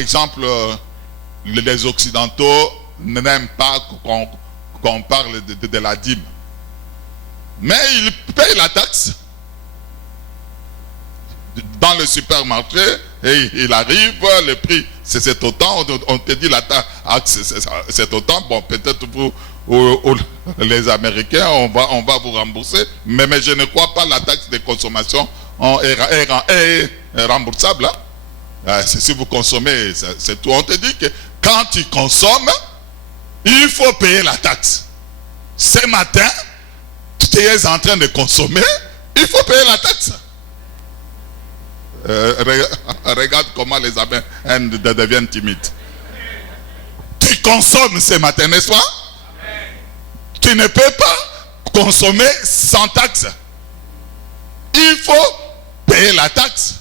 exemple, les Occidentaux n'aiment pas qu'on parle de la dîme. Mais ils payent la taxe. Dans le supermarché, et il arrive, le prix, c'est autant, on te dit la taxe, c'est autant. Bon, peut-être vous, les Américains, on va vous rembourser, mais je ne crois pas la taxe de consommation est remboursable. Hein? Si vous consommez, c'est tout. On te dit que quand tu consommes, il faut payer la taxe. Ce matin, tu es en train de consommer, il faut payer la taxe. Regarde comment les Américains deviennent timides. Tu consommes ce matin, n'est-ce pas? Tu ne peux pas consommer sans taxe. Il faut payer la taxe.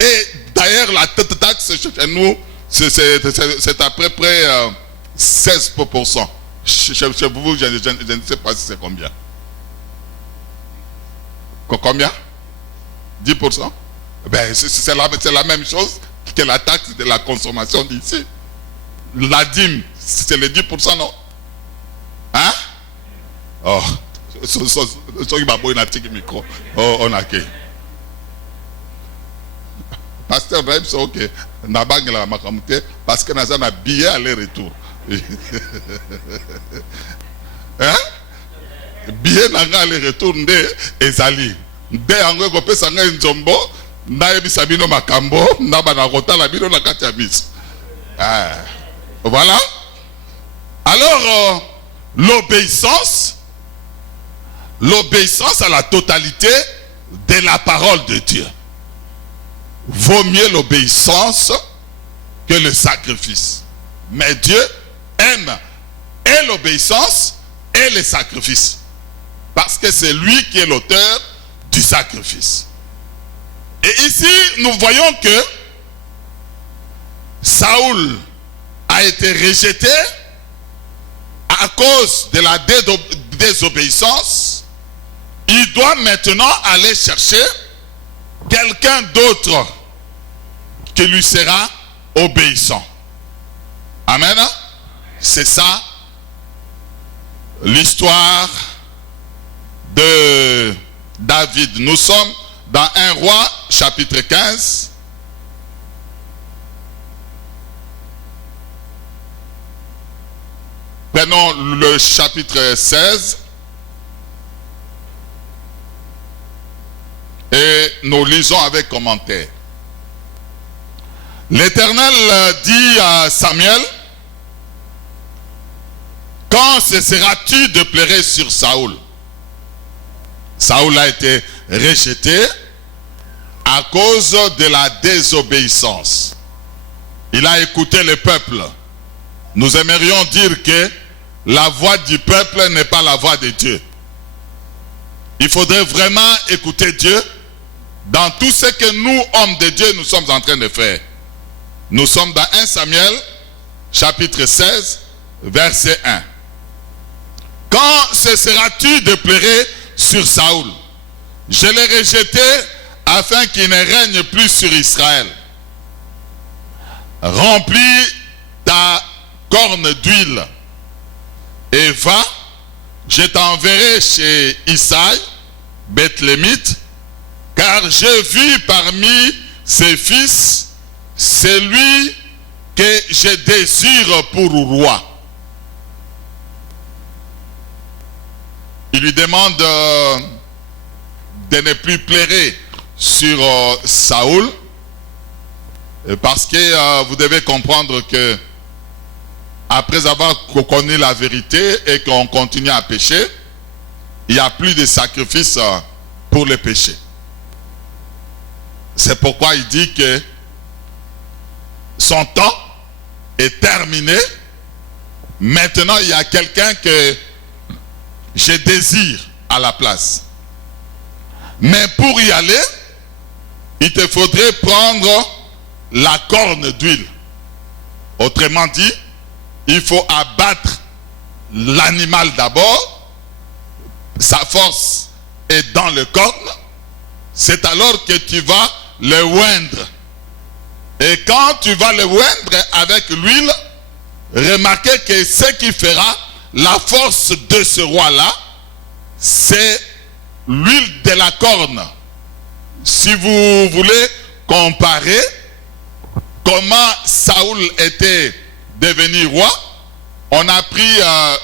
Et d'ailleurs, la taxe chez nous, c'est à peu près 16%. Chez vous, je ne sais pas si c'est combien. Combien? 10%? Ben, c'est la même chose que la taxe de la consommation d'ici. La dîme, c'est les 10%, non? Hein? Oh, micro. Oh, on a que. Pasteur Brahim, c'est ok. Nabang la makamute, parce que nous avons un billet aller-retour. Hein? Billet n'a aller-retour, nde ezali. Nde angwe kope sanga nzombo. Naebisabino makambo, nabana kota la bino na katiamis. Voilà. Alors, l'obéissance à la totalité de la parole de Dieu. Vaut mieux l'obéissance que le sacrifice. Mais Dieu aime et l'obéissance et le sacrifice. Parce que c'est lui qui est l'auteur du sacrifice. Et ici, nous voyons que Saoul a été rejeté à cause de la désobéissance. Il doit maintenant aller chercher quelqu'un d'autre qui lui sera obéissant. Amen. C'est ça l'histoire de David. Nous sommes dans 1 Roi, chapitre 15. Prenons le chapitre 16. Et nous lisons avec commentaire. L'Éternel dit à Samuel: quand cesseras-tu de pleurer sur Saoul? Saoul a été rejeté à cause de la désobéissance. Il a écouté le peuple. Nous aimerions dire que la voix du peuple n'est pas la voix de Dieu. Il faudrait vraiment écouter Dieu dans tout ce que nous, hommes de Dieu, nous sommes en train de faire. Nous sommes dans 1 Samuel, chapitre 16, verset 1. Quand cesseras-tu de pleurer sur Saoul? Je l'ai rejeté afin qu'il ne règne plus sur Israël. Remplis ta corne d'huile et va, je t'enverrai chez Isaïe, Bethlémite, car j'ai vu parmi ses fils celui que je désire pour roi. Il lui demande de ne plus pleurer sur Saoul, parce que vous devez comprendre que après avoir connu la vérité et qu'on continue à pécher, il n'y a plus de sacrifice pour le péché. C'est pourquoi il dit que son temps est terminé. Maintenant, il y a quelqu'un que je désire à la place. Mais pour y aller, il te faudrait prendre la corne d'huile. Autrement dit, il faut abattre l'animal d'abord. Sa force est dans le corne. C'est alors que tu vas le oindre. Et quand tu vas le oindre avec l'huile, remarquez que ce qui fera la force de ce roi-là, c'est l'huile de la corne. Si vous voulez comparer comment Saoul était devenu roi, on a pris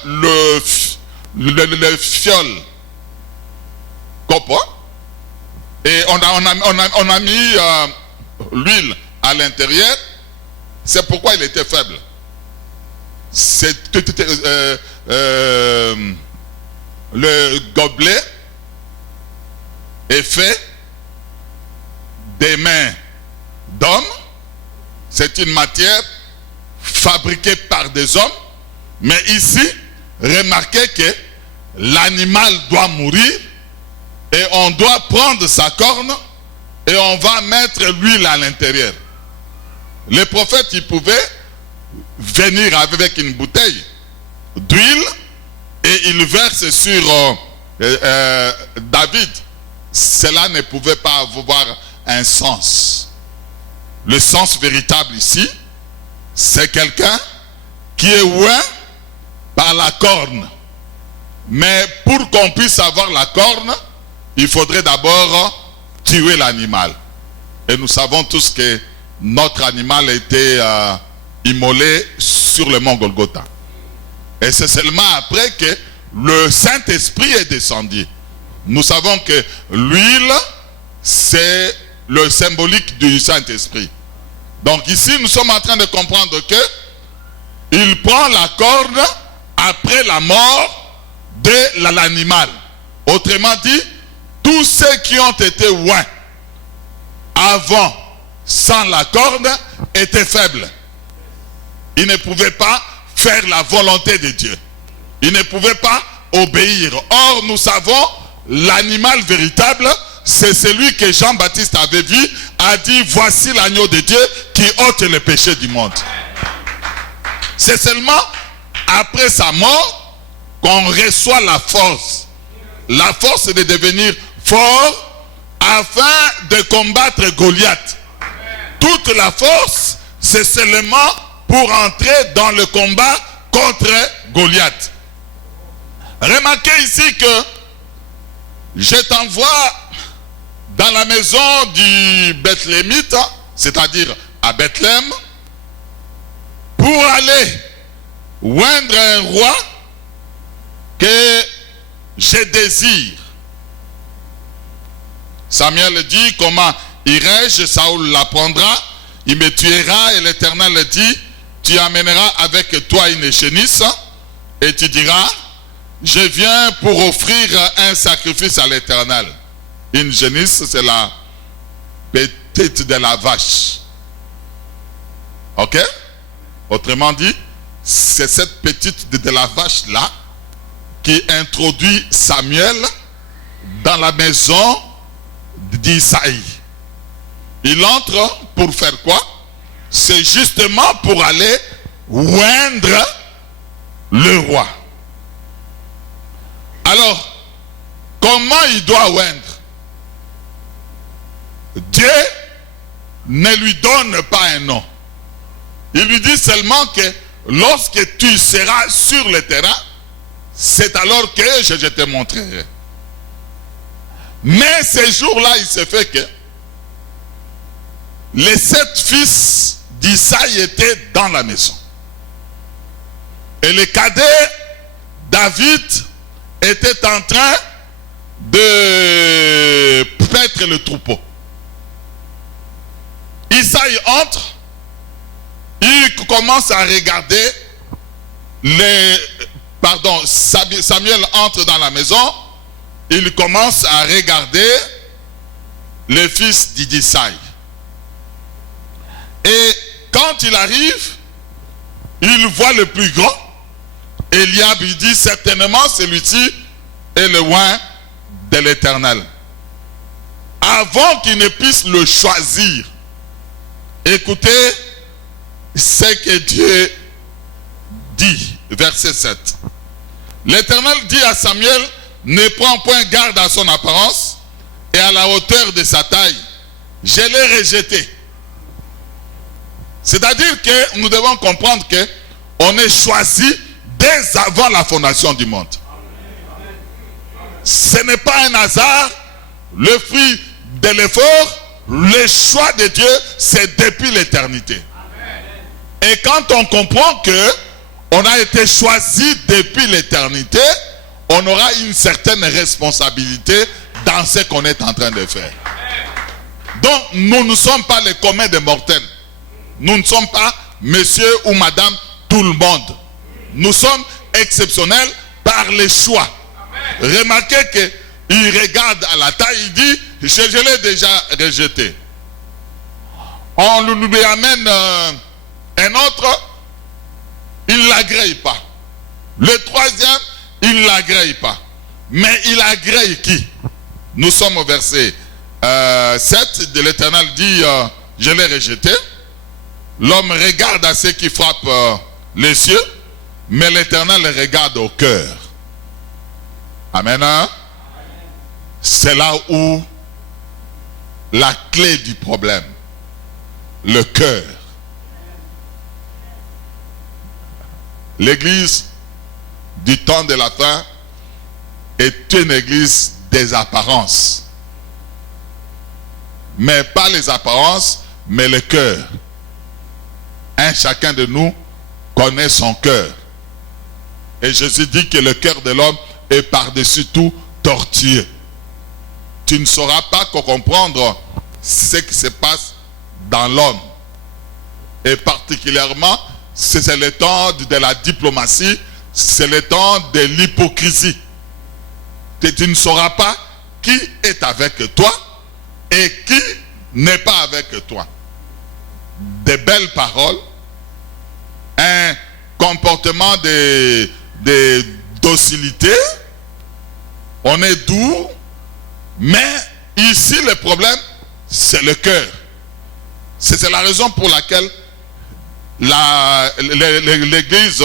le fiole copo et on a mis l'huile à l'intérieur. C'est pourquoi il était faible. Le gobelet est fait des mains d'hommes. C'est une matière fabriquée par des hommes. Mais ici, remarquez que l'animal doit mourir et on doit prendre sa corne et on va mettre l'huile à l'intérieur. Les prophètes, ils pouvaient venir avec une bouteille d'huile et ils versent sur David. Cela ne pouvait pas avoir un sens. Le sens véritable ici, c'est quelqu'un qui est oint par la corne. Mais pour qu'on puisse avoir la corne, il faudrait d'abord tuer l'animal. Et nous savons tous que notre animal a été immolé sur le mont Golgotha. Et c'est seulement après que le Saint-Esprit est descendu. Nous savons que l'huile, c'est le symbolique du Saint-Esprit. Donc ici, nous sommes en train de comprendre que il prend la corne après la mort de l'animal. Autrement dit, tous ceux qui ont été oints avant, sans la corne, étaient faibles. Ils ne pouvaient pas faire la volonté de Dieu. Ils ne pouvaient pas obéir. Or, nous savons, l'animal véritable, c'est celui que Jean-Baptiste avait vu, a dit, voici l'agneau de Dieu qui ôte le péché du monde. C'est seulement après sa mort qu'on reçoit la force. La force de devenir fort afin de combattre Goliath. Toute la force, c'est seulement pour entrer dans le combat contre Goliath. Remarquez ici que je t'envoie dans la maison du Bethlémite, c'est-à-dire à Bethléem, pour aller oindre un roi que je désire. Samuel dit, comment irai-je? Saoul l'apprendra, il me tuera, et l'Éternel dit, tu amèneras avec toi une génisse, et tu diras, je viens pour offrir un sacrifice à l'Éternel. Une génisse, c'est la petite de la vache. Ok? Autrement dit, c'est cette petite de la vache-là qui introduit Samuel dans la maison d'Isaïe. Il entre pour faire quoi? C'est justement pour aller oindre le roi. Alors, comment il doit oindre? Dieu ne lui donne pas un nom. Il lui dit seulement que lorsque tu seras sur le terrain, c'est alors que je te montrerai. Mais ce jour-là, il se fait que les 7 fils d'Isaïe étaient dans la maison. Et le cadet, David, était en train de paître le troupeau. Isaïe entre, il commence à regarder Samuel entre dans la maison, il commence à regarder les fils d'Isaïe. Et quand il arrive, il voit le plus grand. Eliab, il dit certainement celui-ci est le oint de l'Éternel. Avant qu'il ne puisse le choisir, écoutez ce que Dieu dit, verset 7. L'Éternel dit à Samuel, ne prends point garde à son apparence et à la hauteur de sa taille. Je l'ai rejeté. C'est-à-dire que nous devons comprendre que on est choisi dès avant la fondation du monde. Ce n'est pas un hasard, le fruit de l'effort, le choix de Dieu, c'est depuis l'éternité. Et quand on comprend que on a été choisi depuis l'éternité, on aura une certaine responsabilité dans ce qu'on est en train de faire. Donc, nous ne sommes pas les communs des mortels. Nous ne sommes pas monsieur ou madame tout le monde. Nous sommes exceptionnels par les choix. Remarquez qu'il regarde à la taille, il dit, je l'ai déjà rejeté. On lui amène un autre, il ne l'agrée pas. Le troisième, il ne l'agrée pas. Mais il agrée qui? Nous sommes au verset 7 de l'Éternel dit, je l'ai rejeté. L'homme regarde à ceux qui frappent les cieux, mais l'Éternel regarde au cœur. Amen. C'est là où la clé du problème, le cœur. L'église du temps de la fin est une église des apparences. Mais pas les apparences, mais le cœur. Un chacun de nous connaît son cœur. Et Jésus dit que le cœur de l'homme est par-dessus tout tortueux. Tu ne sauras pas comprendre ce qui se passe dans l'homme. Et particulièrement, c'est le temps de la diplomatie, c'est le temps de l'hypocrisie. Tu ne sauras pas qui est avec toi et qui n'est pas avec toi. Des belles paroles, un comportement de docilité, on est doux, mais ici le problème, c'est le cœur. C'est la raison pour laquelle l'église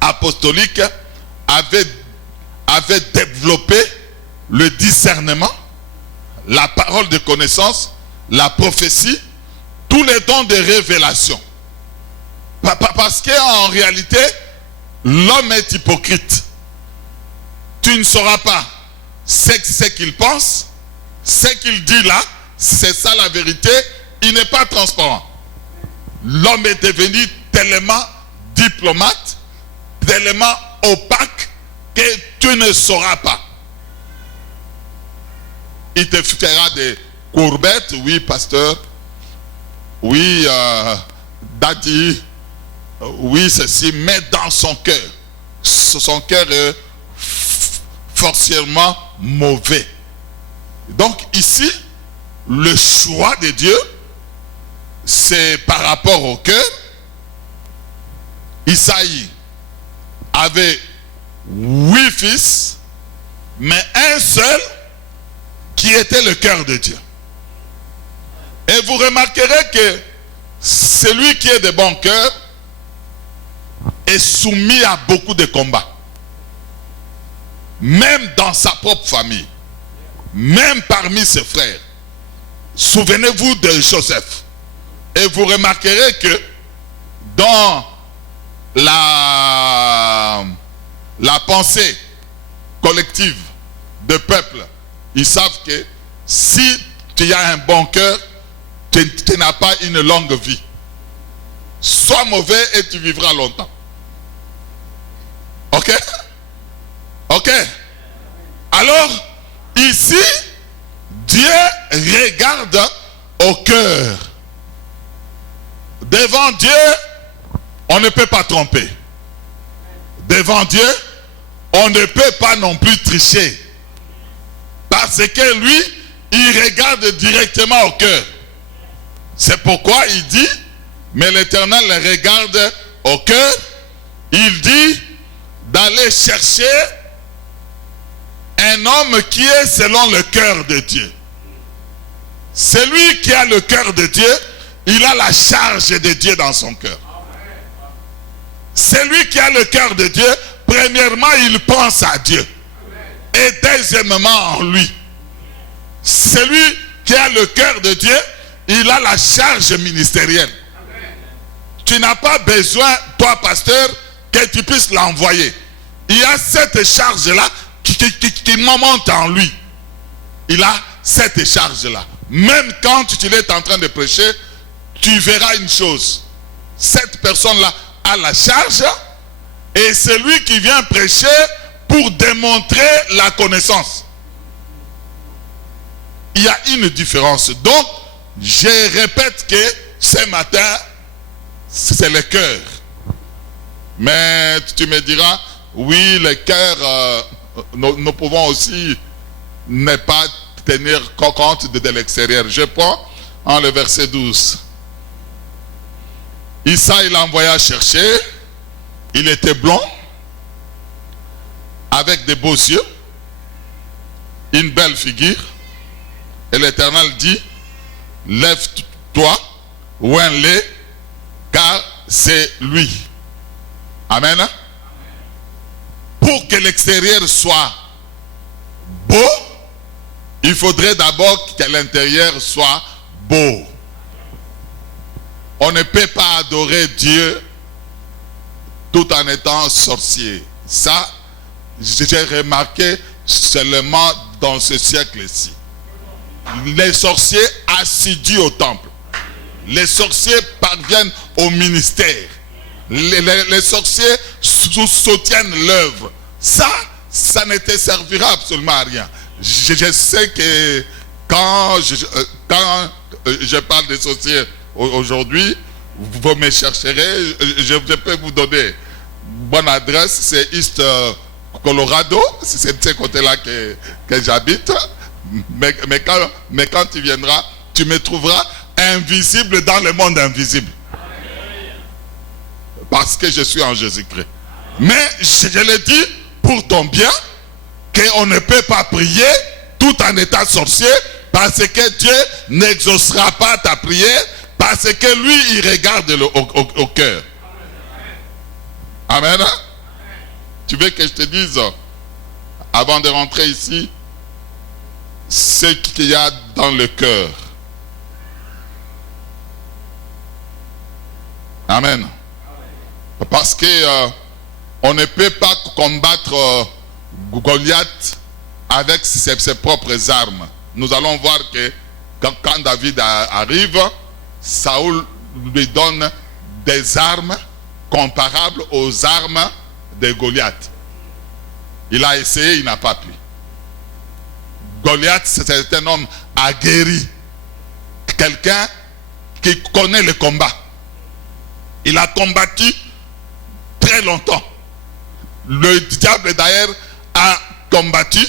apostolique avait développé le discernement, la parole de connaissance, la prophétie, tous les dons de révélation. Parce qu'en réalité, l'homme est hypocrite. Tu ne sauras pas ce qu'il pense, ce qu'il dit là, c'est ça la vérité, il n'est pas transparent. L'homme est devenu tellement diplomate, tellement opaque, que tu ne sauras pas. Il te fera des courbettes, oui pasteur, oui daddy, oui ceci, mais dans son cœur est forcément mauvais. Donc ici, le choix de Dieu, c'est par rapport au cœur. Isaïe avait 8 fils, mais un seul qui était le cœur de Dieu. Et vous remarquerez que celui qui est de bon cœur est soumis à beaucoup de combats. Même dans sa propre famille. Même parmi ses frères. Souvenez-vous de Joseph. Et vous remarquerez que dans la pensée collective de peuple, ils savent que si tu as un bon cœur, tu n'as pas une longue vie. Sois mauvais et tu vivras longtemps. Ok? Ok? Alors, ici, Dieu regarde au cœur. Devant Dieu, on ne peut pas tromper. Devant Dieu, on ne peut pas non plus tricher. Parce que lui, il regarde directement au cœur. C'est pourquoi il dit, mais l'Éternel le regarde au cœur. Il dit d'aller chercher un homme qui est selon le cœur de Dieu. Celui qui a le cœur de Dieu, il a la charge de Dieu dans son cœur. Celui qui a le cœur de Dieu, premièrement, il pense à Dieu. Et deuxièmement, en lui. Celui qui a le cœur de Dieu, il a la charge ministérielle. Tu n'as pas besoin, toi pasteur, que tu puisses l'envoyer. Il y a cette charge-là qui monte en lui. Il a cette charge-là. Même quand tu es en train de prêcher, tu verras une chose. Cette personne-là a la charge et c'est lui qui vient prêcher pour démontrer la connaissance. Il y a une différence. Donc, je répète que ce matin, c'est le cœur. Mais tu me diras, oui, le cœur, nous pouvons aussi ne pas tenir compte de l'extérieur. Je prends en le verset 12. Issa, il envoya chercher. Il était blond, avec des beaux yeux, une belle figure. Et l'Éternel dit, lève-toi, oins-le, car c'est lui. Amen. Pour que l'extérieur soit beau, il faudrait d'abord que l'intérieur soit beau. On ne peut pas adorer Dieu tout en étant sorcier. Ça, j'ai remarqué seulement dans ce siècle-ci. Les sorciers assidus au temple. Les sorciers parviennent au ministère. Les sorciers soutiennent l'œuvre. Ça ne te servira absolument à rien. Je sais que quand je parle des sorciers aujourd'hui, vous me chercherez, je peux vous donner bonne adresse, c'est East Colorado, c'est de ce côté-là que j'habite. Mais quand tu viendras, tu me trouveras invisible dans le monde invisible. Parce que je suis en Jésus-Christ. Mais je le dis pour ton bien, qu'on ne peut pas prier tout en étant sorcier, parce que Dieu n'exaucera pas ta prière, parce que lui, il regarde au cœur. Amen. Tu veux que je te dise, avant de rentrer ici, ce qu'il y a dans le cœur. Amen. Parce que on ne peut pas combattre Goliath avec ses propres armes. Nous allons voir que quand David arrive, Saoul lui donne des armes comparables aux armes de Goliath. Il a essayé, il n'a pas pu. Goliath, c'est un homme aguerri. Quelqu'un qui connaît le combat. Il a combattu très longtemps. Le diable d'ailleurs a combattu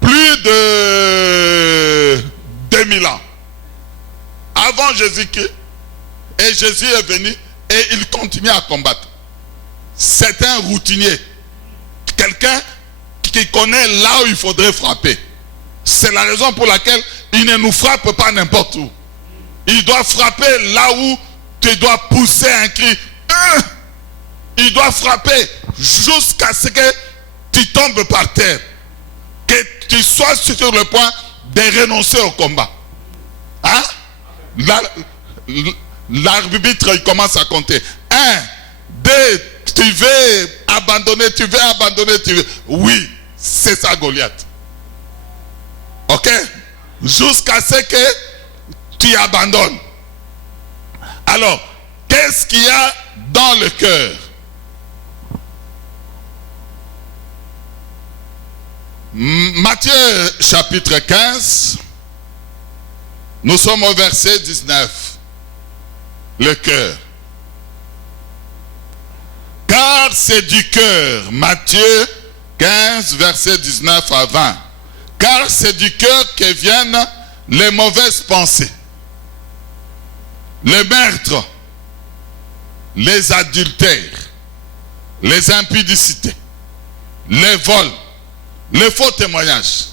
plus de 2000 ans avant Jésus-Christ. Et Jésus est venu et il continue à combattre. C'est un routinier. Quelqu'un qui connaît là où il faudrait frapper. C'est la raison pour laquelle il ne nous frappe pas n'importe où. Il doit frapper là où tu dois pousser un cri. Il doit frapper jusqu'à ce que tu tombes par terre. Que tu sois sur le point de renoncer au combat. Hein? L'arbitre, il commence à compter. 1, 2, tu veux abandonner, tu veux. Oui, c'est ça Goliath. Ok? Jusqu'à ce que tu abandonnes. Alors, qu'est-ce qu'il y a dans le cœur? Matthieu chapitre 15, nous sommes au verset 19. Le cœur. Car c'est du cœur, Matthieu 15, verset 19 à 20. Car c'est du cœur que viennent les mauvaises pensées, les meurtres, les adultères, les impudicités, les vols, les faux témoignages,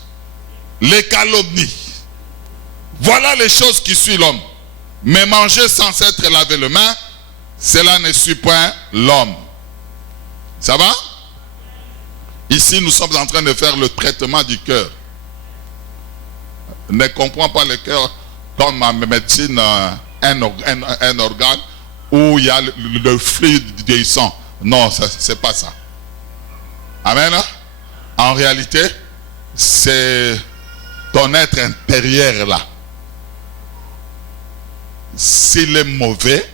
les calomnies. Voilà les choses qui suivent l'homme. Mais manger sans s'être lavé les mains, cela ne suit point l'homme. Ça va? Ici, nous sommes en train de faire le traitement du cœur. Ne comprends pas le cœur comme en médecine, un organe où il y a le fluide du sang. Non, c'est pas ça. Amen. En réalité, c'est ton être intérieur là. S'il est mauvais,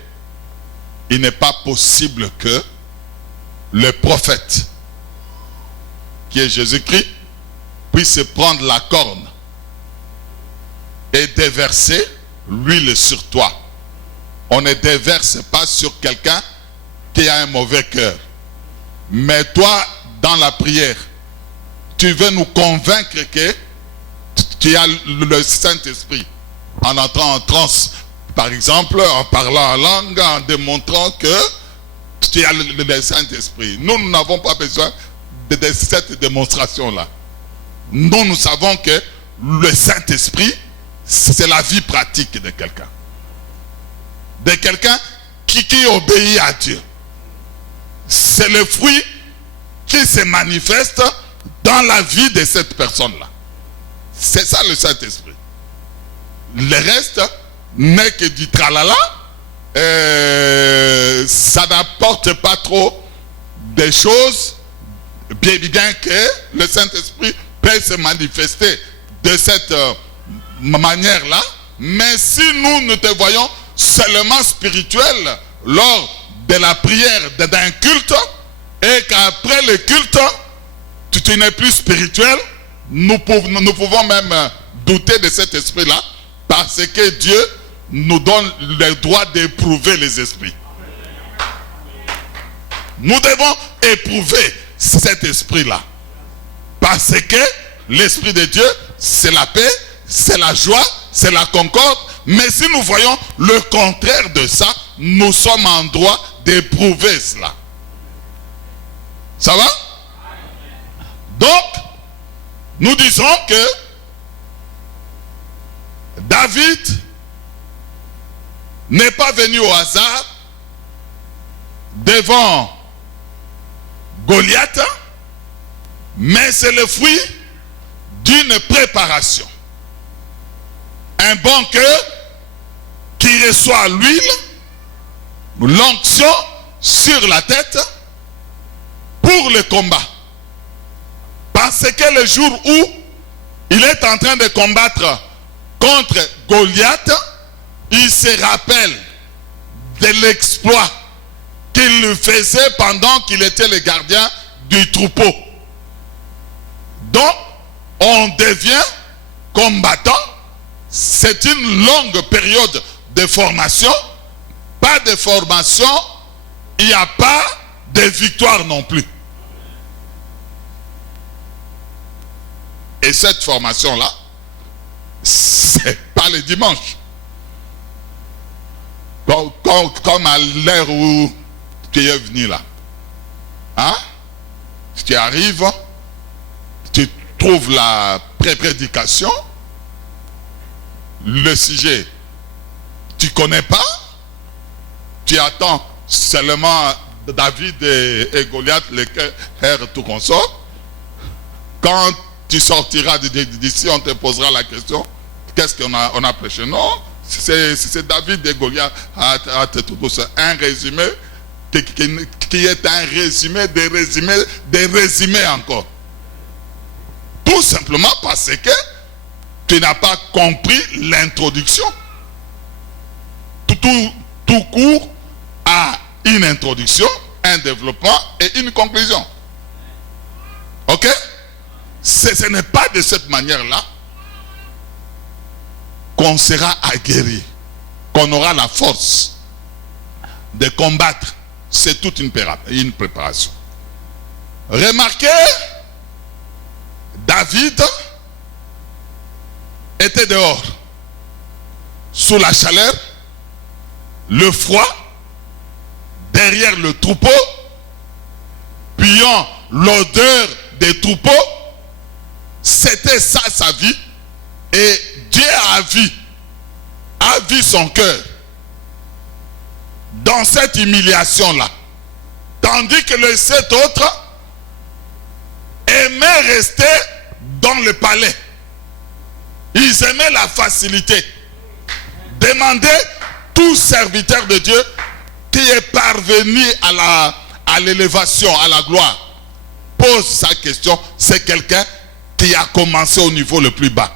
il n'est pas possible que le prophète, qui est Jésus-Christ, puisse prendre la corne et déverser l'huile sur toi. On ne déverse pas sur quelqu'un qui a un mauvais cœur. Mais toi, dans la prière, tu veux nous convaincre que tu as le Saint-Esprit. En entrant en transe, par exemple, en parlant en langue, en démontrant que tu as le Saint-Esprit. Nous n'avons pas besoin de cette démonstration-là. Nous savons que le Saint-Esprit, c'est la vie pratique de quelqu'un. De quelqu'un qui obéit à Dieu. C'est le fruit qui se manifeste dans la vie de cette personne-là. C'est ça le Saint-Esprit. Le reste n'est que du tralala. Ça n'apporte pas trop de choses, bien que le Saint-Esprit peut se manifester de cette manière-là. Mais si nous te voyons seulement spirituel lors de la prière d'un culte, et qu'après le culte, tu n'es plus spirituel, nous pouvons même douter de cet esprit-là, parce que Dieu nous donne le droit d'éprouver les esprits. Nous devons éprouver cet esprit-là, parce que l'esprit de Dieu, c'est la paix, c'est la joie, c'est la concorde. Mais si nous voyons le contraire de ça, nous sommes en droit d'éprouver cela. Ça va? Donc, nous disons que David n'est pas venu au hasard devant Goliath, mais c'est le fruit d'une préparation. Un bon cœur qui reçoit l'huile, l'onction sur la tête pour le combat. Parce que le jour où il est en train de combattre contre Goliath, il se rappelle de l'exploit qu'il faisait pendant qu'il était le gardien du troupeau. Donc, on devient combattant. C'est une longue période de formation. Pas de formation, il n'y a pas de victoire non plus. Et cette formation-là, c'est pas le dimanche. Comme à l'heure où tu es venu là. Hein? Tu arrives, tu trouves la prédication, le sujet, tu ne connais pas, tu attends seulement David et Goliath, le cœur tout consort. Quand tu sortiras d'ici, on te posera la question, qu'est-ce qu'on a prêché? Non, c'est David et Goliath. C'est un résumé qui est un résumé des résumés encore. Tout simplement parce que tu n'as pas compris l'introduction. Tout court a une introduction, un développement et une conclusion. Ok? Ce n'est pas de cette manière-là qu'on sera aguerri, qu'on aura la force de combattre. C'est toute une préparation. Remarquez, David était dehors, sous la chaleur, le froid, derrière le troupeau, puant l'odeur des troupeaux. C'était ça sa vie. Et Dieu a vu son cœur dans cette humiliation-là. Tandis que les 7 autres aimaient rester dans le palais. Ils aimaient la facilité. demandez tout serviteur de Dieu qui est parvenu à l'élévation, à la gloire, pose sa question, c'est quelqu'un qui a commencé au niveau le plus bas.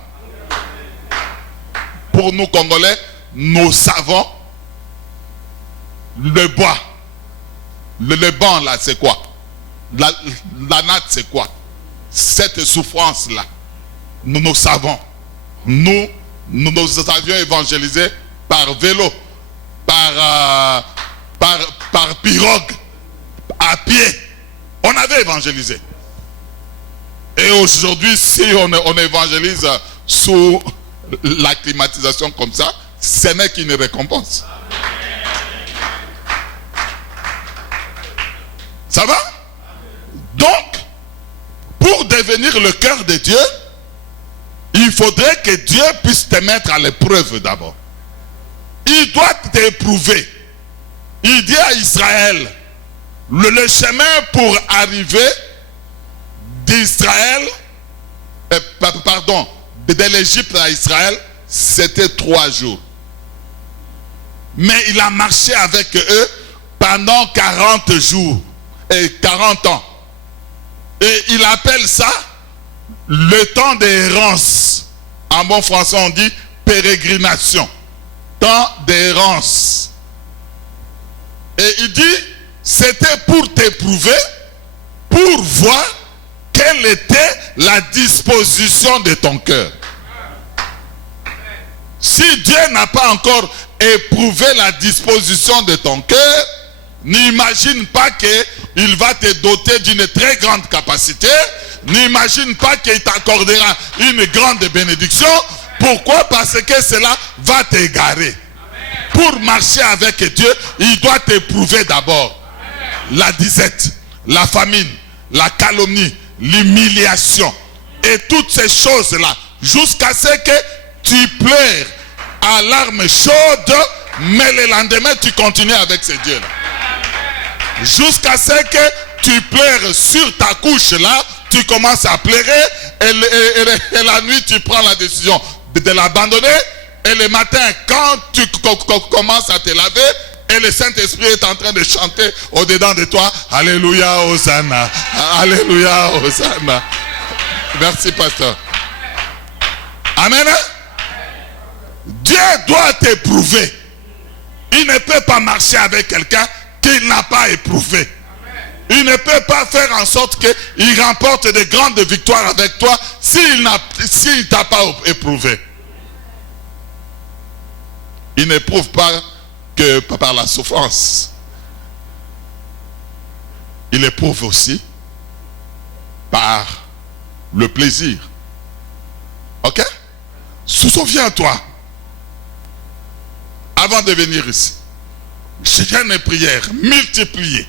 Pour nous Congolais, nous savons le bois, le banc là, c'est quoi? La natte, c'est quoi? Cette souffrance-là, nous savons. Nous avions évangélisé par vélo, par pirogue, à pied. On avait évangélisé. Et aujourd'hui, si on évangélise sous la climatisation comme ça, ce n'est qu'une récompense. Ça va? Donc, pour devenir le cœur de Dieu, il faudrait que Dieu puisse te mettre à l'épreuve d'abord. Il doit t'éprouver. Il dit à Israël, le chemin pour arriver d'Israël, de l'Égypte à Israël, c'était 3 jours. Mais il a marché avec eux pendant 40 jours et 40 ans. Et il appelle ça le temps d'errance. En bon français, on dit pérégrination. Temps d'errance. Et il dit, c'était pour t'éprouver, pour voir quelle était la disposition de ton cœur. Si Dieu n'a pas encore éprouvé la disposition de ton cœur, n'imagine pas qu'il va te doter d'une très grande capacité. N'imagine pas qu'il t'accordera une grande bénédiction. Pourquoi? Parce que cela va t'égarer. Pour marcher avec Dieu, il doit t'éprouver d'abord. La disette, la famine, la calomnie, l'humiliation et toutes ces choses-là, jusqu'à ce que tu pleures à larmes chaudes, mais le lendemain tu continues avec ces dieux-là. Jusqu'à ce que tu pleures sur ta couche-là, tu commences à pleurer et la nuit tu prends la décision de l'abandonner. Et le matin, quand tu commences à te laver, et le Saint-Esprit est en train de chanter au-dedans de toi, Alléluia, Hosanna, Alléluia, Hosanna. Merci, pasteur. Amen. Dieu doit t'éprouver. Il ne peut pas marcher avec quelqu'un qu'il n'a pas éprouvé. Il ne peut pas faire en sorte qu'il remporte de grandes victoires avec toi s'il ne t'a pas éprouvé. Il n'éprouve pas que par la souffrance. Il éprouve aussi par le plaisir. Ok? Souviens-toi, avant de venir ici, j'ai une prière multipliée.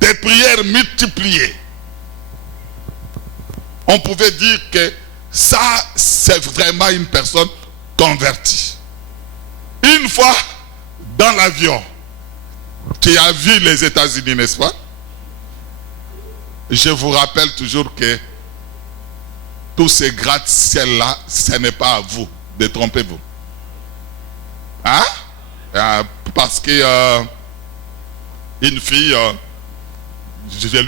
Des prières multipliées. On pouvait dire que ça, c'est vraiment une personne convertie. Une fois dans l'avion, tu as vu les États-Unis, n'est-ce pas? Je vous rappelle toujours que tous ces gratte-ciel-là, ce n'est pas à vous, détrompez-vous. Hein? Parce que une fille, je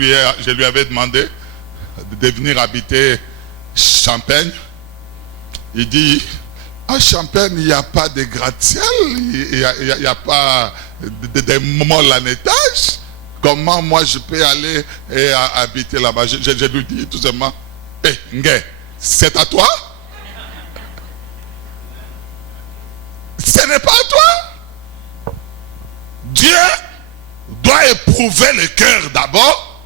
lui avais demandé de venir habiter Champagne. Il dit, à Champagne, il n'y a pas de gratte-ciel, il n'y a pas de molles en étage. Comment moi je peux aller et habiter là-bas? Je lui dis tout simplement, Ngé, c'est à toi? Ce n'est pas à toi. Dieu doit éprouver le cœur d'abord,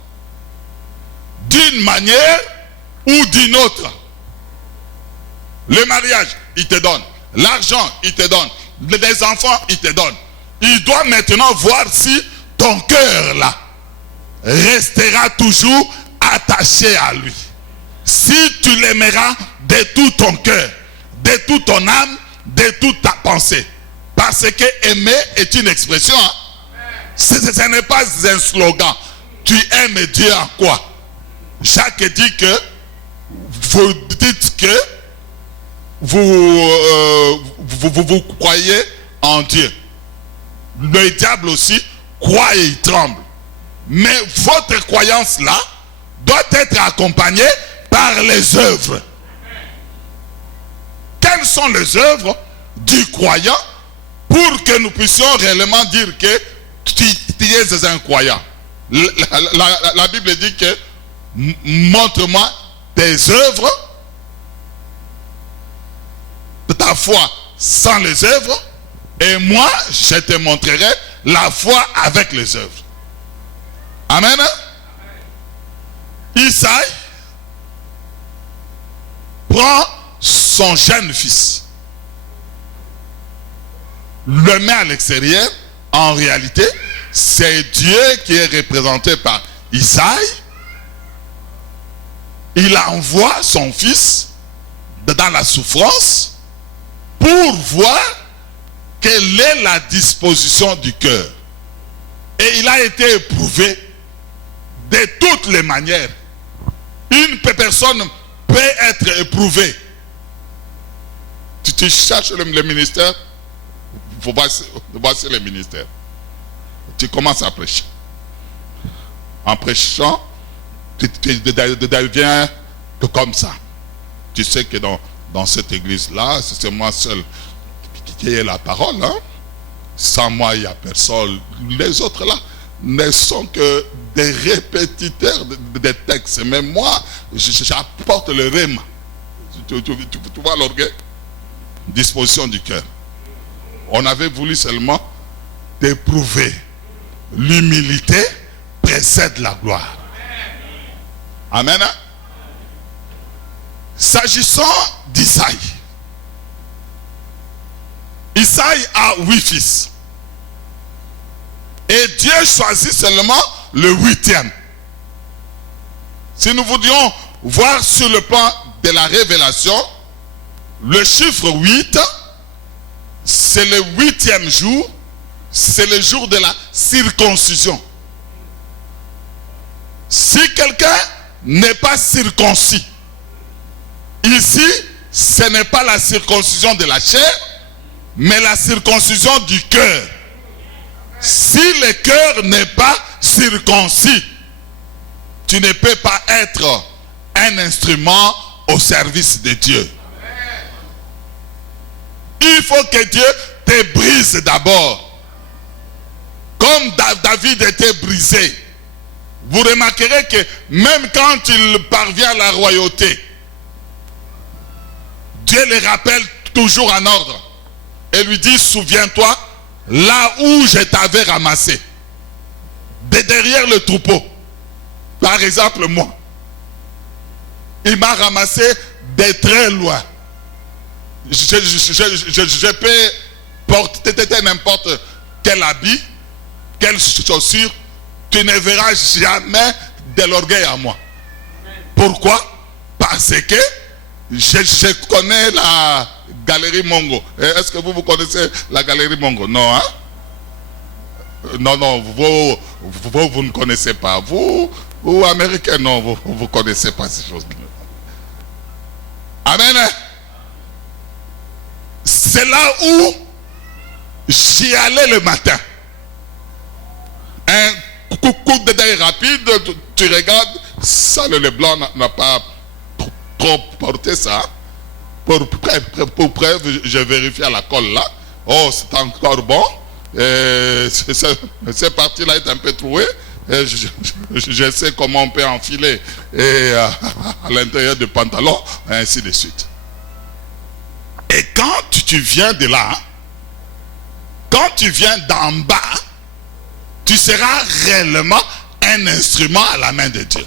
d'une manière ou d'une autre. Le mariage, il te donne. L'argent, il te donne. Les enfants, il te donne. Il doit maintenant voir si ton cœur là restera toujours attaché à lui. Si tu l'aimeras de tout ton cœur, de toute ton âme, de toute ta pensée. Parce que aimer est une expression. Hein? Ce n'est pas un slogan. Tu aimes Dieu en quoi? Jacques dit que vous dites que vous croyez en Dieu. Le diable aussi croit et il tremble. Mais votre croyance là doit être accompagnée par les œuvres. Quelles sont les œuvres du croyant pour que nous puissions réellement dire que tu es un croyant? La Bible dit que montre-moi tes œuvres, ta foi sans les œuvres, et moi je te montrerai la foi avec les œuvres. Amen. Isaïe prend son jeune fils, le met à l'extérieur. En réalité, c'est Dieu qui est représenté par Isaïe. Il envoie son fils dans la souffrance pour voir quelle est la disposition du cœur. Et il a été éprouvé de toutes les manières. Une personne peut être éprouvée. Tu cherches le ministère, voici le ministère. Tu commences à prêcher. En prêchant, tu deviens comme ça. Tu sais que dans cette église-là, c'est moi seul qui ai la parole. Hein? Sans moi, il n'y a personne. Les autres là ne sont que des répétiteurs des textes. Mais moi, j'apporte le rhéma. Tu vois l'orgueil? Disposition du cœur. On avait voulu seulement t'éprouver. L'humilité précède la gloire. Amen. S'agissant d'Isaïe, Isaïe a 8 fils. Et Dieu choisit seulement le 8e. Si nous voudrions voir sur le plan de la révélation, le chiffre 8, c'est le 8e jour, c'est le jour de la circoncision. Si quelqu'un n'est pas circoncis, ici, ce n'est pas la circoncision de la chair, mais la circoncision du cœur. Si le cœur n'est pas circoncis, tu ne peux pas être un instrument au service de Dieu. Il faut que Dieu te brise d'abord. Comme David était brisé. Vous remarquerez que même quand il parvient à la royauté, Dieu le rappelle toujours en ordre. Et lui dit, souviens-toi, là où je t'avais ramassé, derrière le troupeau. Par exemple, moi, il m'a ramassé de très loin. Je peux porter n'importe quel habit, quelle chaussure, tu ne verras jamais de l'orgueil à moi. Pourquoi? Parce que je connais la galerie Mongo. Est-ce que vous connaissez la galerie Mongo? Non, hein? Non, vous ne connaissez pas. Vous Américains, non, vous ne connaissez pas ces choses-là. Amen. C'est là où j'y allais le matin. Un coup d'œil rapide, tu regardes, ça le blanc n'a pas trop porté ça. Pour preuve, je vérifie à la colle là. Oh, c'est encore bon. Cette partie-là est un peu trouée. Je sais comment on peut enfiler à l'intérieur du pantalon, ainsi de suite. Et quand tu viens de là, quand tu viens d'en bas, tu seras réellement un instrument à la main de Dieu.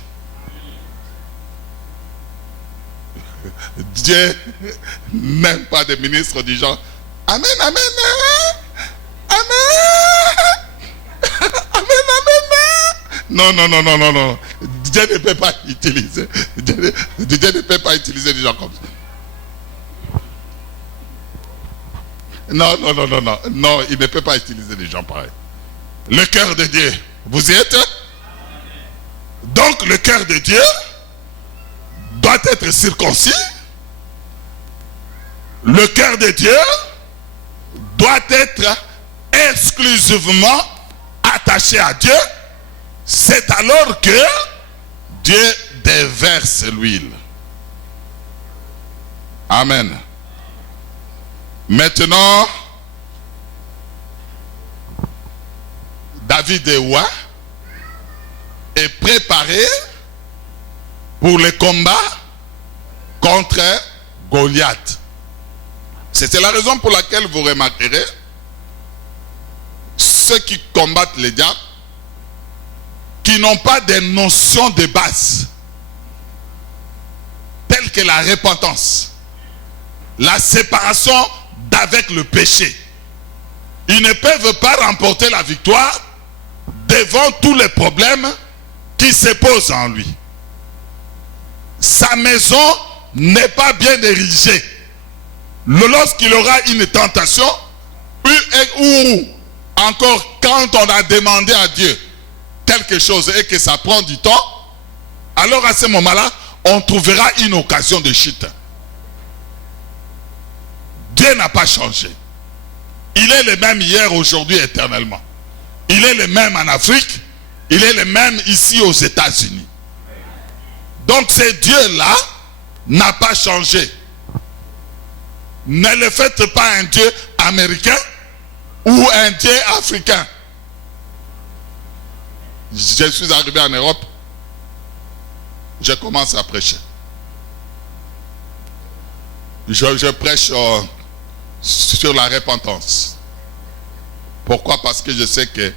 Dieu n'aime pas des ministres du genre Amen, Amen, Amen, Amen, Amen. Non. Dieu ne peut pas utiliser. Dieu ne peut pas utiliser des gens comme ça. Non, il ne peut pas utiliser des gens pareils. Le cœur de Dieu, vous y êtes? Donc le cœur de Dieu doit être circoncis. le cœur de Dieu doit être exclusivement attaché à Dieu. C'est alors que Dieu déverse l'huile. Amen. Maintenant, David est roi, est préparé pour le combat contre Goliath. C'est la raison pour laquelle vous remarquerez ceux qui combattent les diables, qui n'ont pas de notions de base, telles que la repentance, la séparation d'avec le péché. Ils ne peuvent pas remporter la victoire devant tous les problèmes qui se posent en lui. Sa maison n'est pas bien érigée. Lorsqu'il aura une tentation, ou encore quand on a demandé à Dieu quelque chose et que ça prend du temps, alors à ce moment-là, on trouvera une occasion de chute. Dieu n'a pas changé. Il est le même hier, aujourd'hui, éternellement. Il est le même en Afrique. Il est le même ici aux États-Unis. Donc ce Dieu-là n'a pas changé. Ne le faites pas un Dieu américain ou un Dieu africain. Je suis arrivé en Europe. Je commence à prêcher. Je prêche sur la repentance. Pourquoi? Parce que je sais que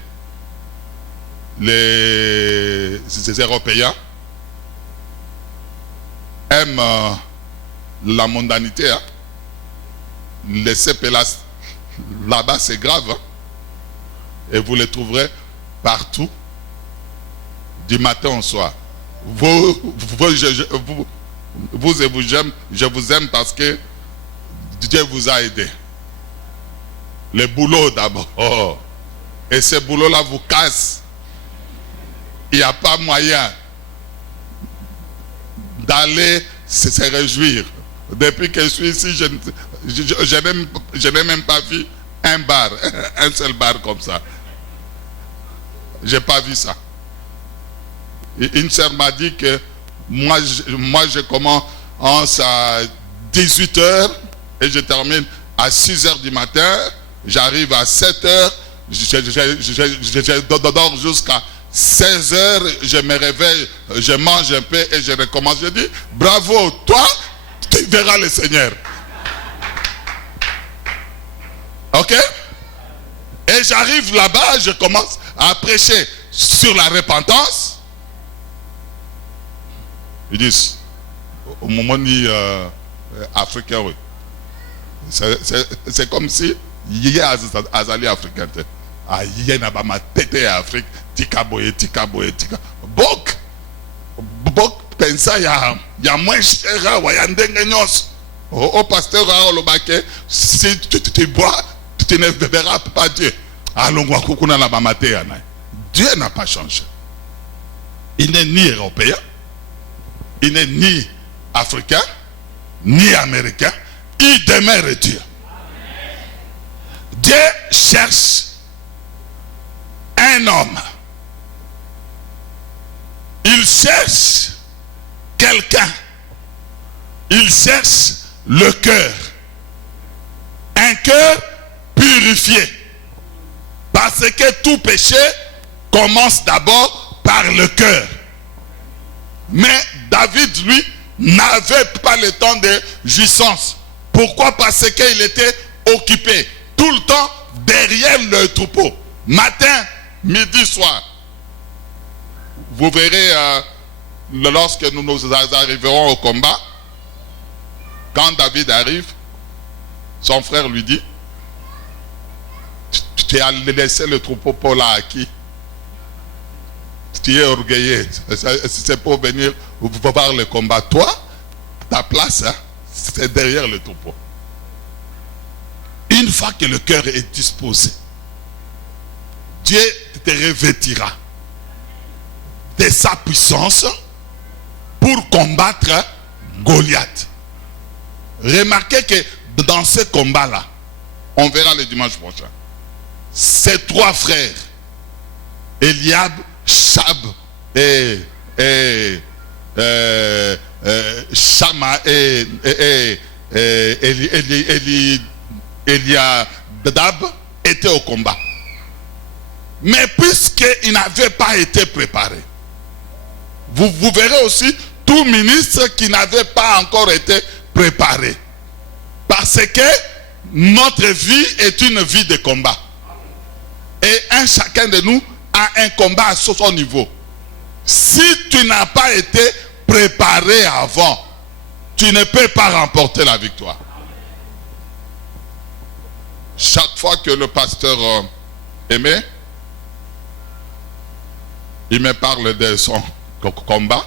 les Européens aiment la mondanité. Hein? Les CPLAS là-bas, c'est grave. Hein? Et vous les trouverez partout, du matin au soir. Je vous aime parce que Dieu vous a aidé. Le boulot d'abord. Oh. Et ce boulot-là vous casse. Il n'y a pas moyen d'aller se réjouir. Depuis que je suis ici, je n'ai même pas vu un bar, un seul bar comme ça. Je n'ai pas vu ça. Une sœur m'a dit que moi je commence à 18h et je termine à 6h du matin. J'arrive à 7h, je dors jusqu'à 16h, je me réveille, je mange un peu et je recommence. Je dis, bravo, toi, tu verras le Seigneur. Ok? Et j'arrive là-bas, je commence à prêcher sur la repentance. Ils disent, au moment africain, oui. C'est comme si il y a azali africain. Ah, il y a ma tête Afrique, tikaboye. Bok pensa ya moins cher wa ya ndenge nyos. Au pasteur Olobake, si tu bois, tu ne verras pas Dieu. Allons voir kukuna la bamate yana. Dieu n'a pas changé. Il n'est ni européen, il n'est ni africain, ni américain. Il demeure Dieu. Dieu cherche un homme. Il cherche quelqu'un. Il cherche le cœur. Un cœur purifié. Parce que tout péché commence d'abord par le cœur. Mais David, lui, n'avait pas le temps de jouissance. Pourquoi? Parce qu'il était occupé tout le temps derrière le troupeau. Matin, midi, soir. Vous verrez, lorsque nous arriverons au combat, quand David arrive, son frère lui dit, tu as laissé le troupeau pour là à qui? Tu es orgueilleux. C'est pour venir voir le combat. Toi, ta place, hein, c'est derrière le troupeau. Une fois que le cœur est disposé, Dieu te revêtira de sa puissance pour combattre Goliath. Remarquez que dans ce combat-là, on verra le dimanche prochain, ces trois frères, Eliab, Shab et Shama et Eliadab étaient au combat. Mais puisqu'ils n'avaient pas été préparés, vous verrez aussi tout ministre qui n'avait pas encore été préparé. Parce que notre vie est une vie de combat. Et chacun de nous a un combat à son niveau. Si tu n'as pas été préparé avant, tu ne peux pas remporter la victoire. Chaque fois que le pasteur Aimé, il me parle de son combat,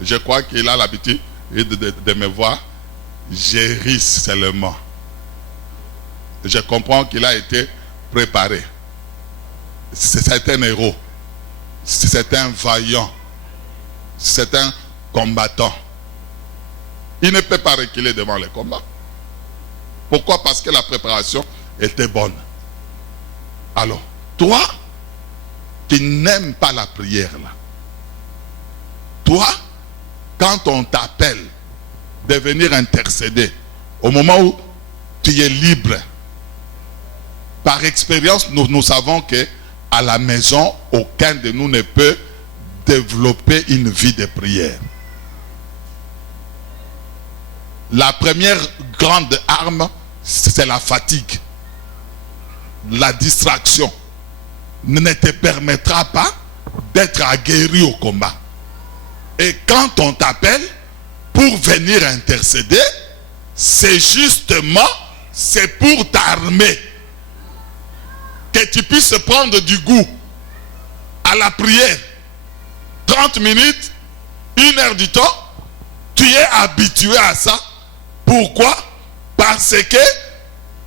je crois qu'il a l'habitude de me voir, je ris seulement. Je comprends qu'il a été préparé. C'est un héros. C'est un vaillant. C'est un combattant. Il ne peut pas reculer devant le combat. Pourquoi? Parce que la préparation était bonne. Alors, toi qui n'aimes pas la prière là, toi, quand on t'appelle de venir intercéder, au moment où tu es libre, par expérience, nous savons que à la maison, aucun de nous ne peut développer une vie de prière. La première grande arme, c'est la fatigue. La distraction ne te permettra pas d'être aguerri au combat. Et quand on t'appelle pour venir intercéder, c'est justement, c'est pour t'armer. Que tu puisses prendre du goût à la prière. 30 minutes, 1 heure du temps, tu es habitué à ça. Pourquoi? Parce que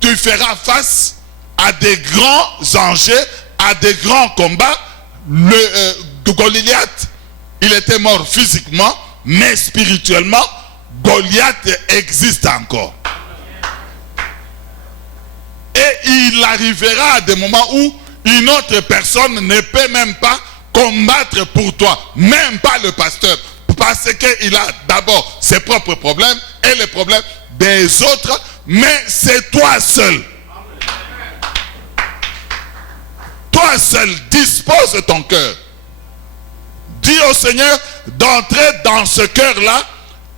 tu feras face à des grands enjeux, à des grands combats. Goliath, il était mort physiquement, mais spirituellement, Goliath existe encore. Et il arrivera à des moments où une autre personne ne peut même pas combattre pour toi, même pas le pasteur, parce qu'il a d'abord ses propres problèmes et les problèmes des autres, mais c'est toi seul. Toi seul, dispose ton cœur. Dis au Seigneur d'entrer dans ce cœur-là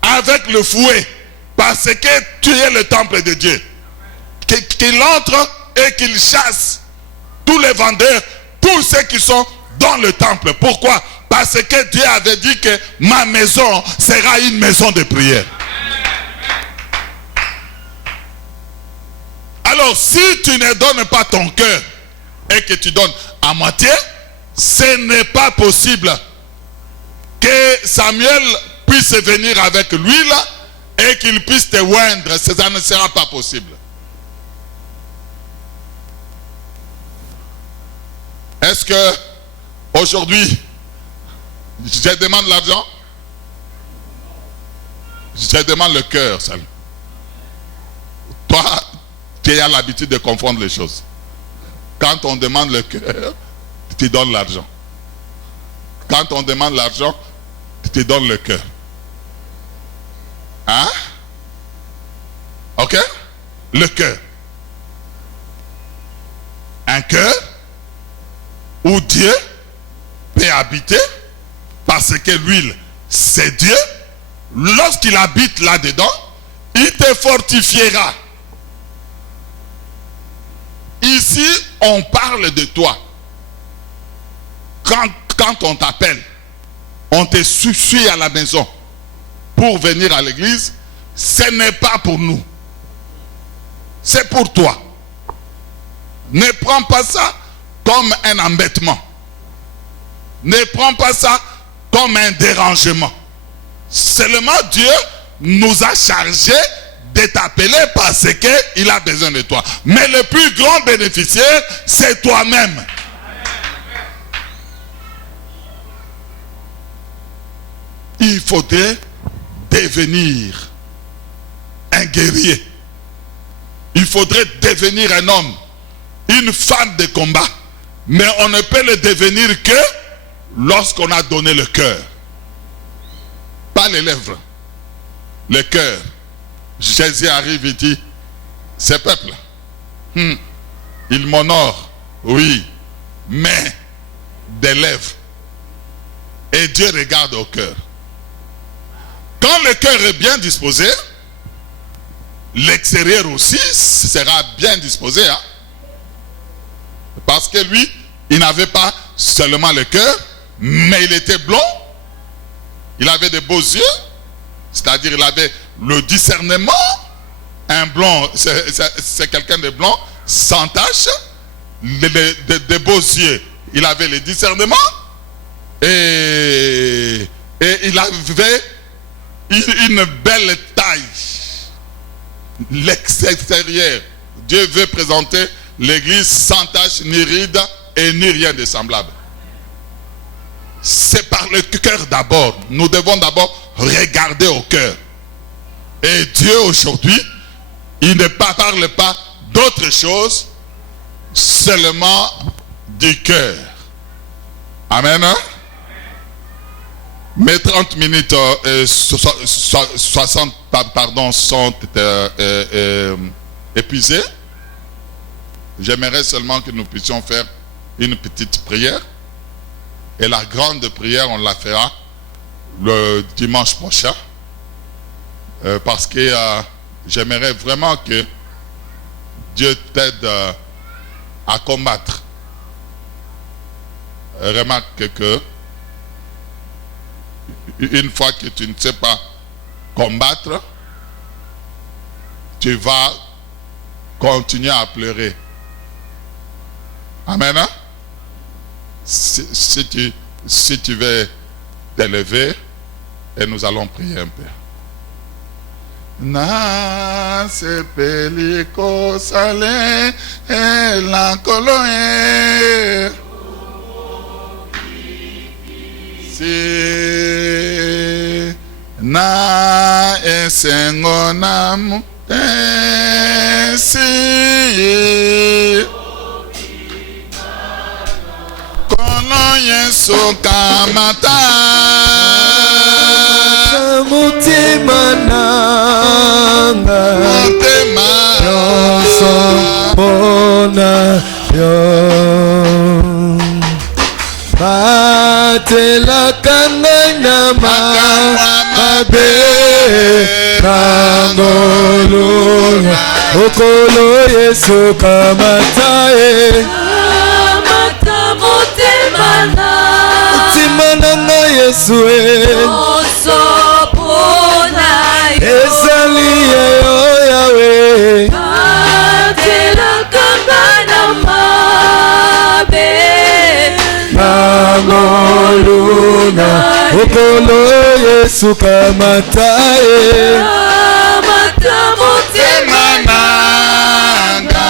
avec le fouet, parce que tu es le temple de Dieu. Qu'il entre et qu'il chasse tous les vendeurs, tous ceux qui sont dans le temple. Pourquoi? Parce que Dieu avait dit que ma maison sera une maison de prière. Alors si tu ne donnes pas ton cœur et que tu donnes à moitié, ce n'est pas possible que Samuel puisse venir avec l'huile et qu'il puisse te oindre. Ça ne sera pas possible. Est-ce que aujourd'hui, je demande l'argent? Je demande le cœur seul. Toi, tu as l'habitude de confondre les choses. Quand on demande le cœur, tu donnes l'argent. Quand on demande l'argent, tu donnes le cœur. Hein? Ok? Le cœur. Un cœur où Dieu peut habiter, parce que l'huile, c'est Dieu. Lorsqu'il habite là-dedans, il te fortifiera. Ici, on parle de toi. Quand on t'appelle, on te suit à la maison pour venir à l'église, ce n'est pas pour nous. C'est pour toi. Ne prends pas ça comme un embêtement. Ne prends pas ça comme un dérangement. Seulement Dieu nous a chargés de t'appeler parce qu'il a besoin de toi. Mais le plus grand bénéficiaire, c'est toi-même. Il faudrait devenir un guerrier. Il faudrait devenir un homme, une femme de combat. Mais on ne peut le devenir que lorsqu'on a donné le cœur. Pas les lèvres, le cœur. Jésus arrive et dit, ce peuple, il m'honore, oui, mais des lèvres. Et Dieu regarde au cœur. Quand le cœur est bien disposé, l'extérieur aussi sera bien disposé. Hein? Parce que lui, il n'avait pas seulement le cœur, mais il était blond. Il avait de beaux yeux. C'est-à-dire il avait le discernement. Un blond, c'est quelqu'un de blond, sans tache. De beaux yeux. Il avait le discernement. Et il avait une belle taille. L'extérieur. Dieu veut présenter l'église sans tache, ni ride et ni rien de semblable. C'est par le cœur d'abord. Nous devons d'abord regarder au cœur. Et Dieu aujourd'hui, il ne parle pas d'autre chose, seulement du cœur. Amen. Hein? Mes 30 minutes 60 sont épuisées. J'aimerais seulement que nous puissions faire une petite prière. Et la grande prière, on la fera le dimanche prochain. Parce que j'aimerais vraiment que Dieu t'aide à combattre. Remarque que une fois que tu ne sais pas combattre, tu vas continuer à pleurer. Amen. Hein? Si tu veux t'élever, et nous allons prier un peu. Na se peliko sale la coloe si na esengo na si kono yesu kamata mutima nanga yoso pona yo batela kangana mabe rangoluna okolo yesu kamatae mata mutima nanga yesu okolo yesu kamatae motema nanga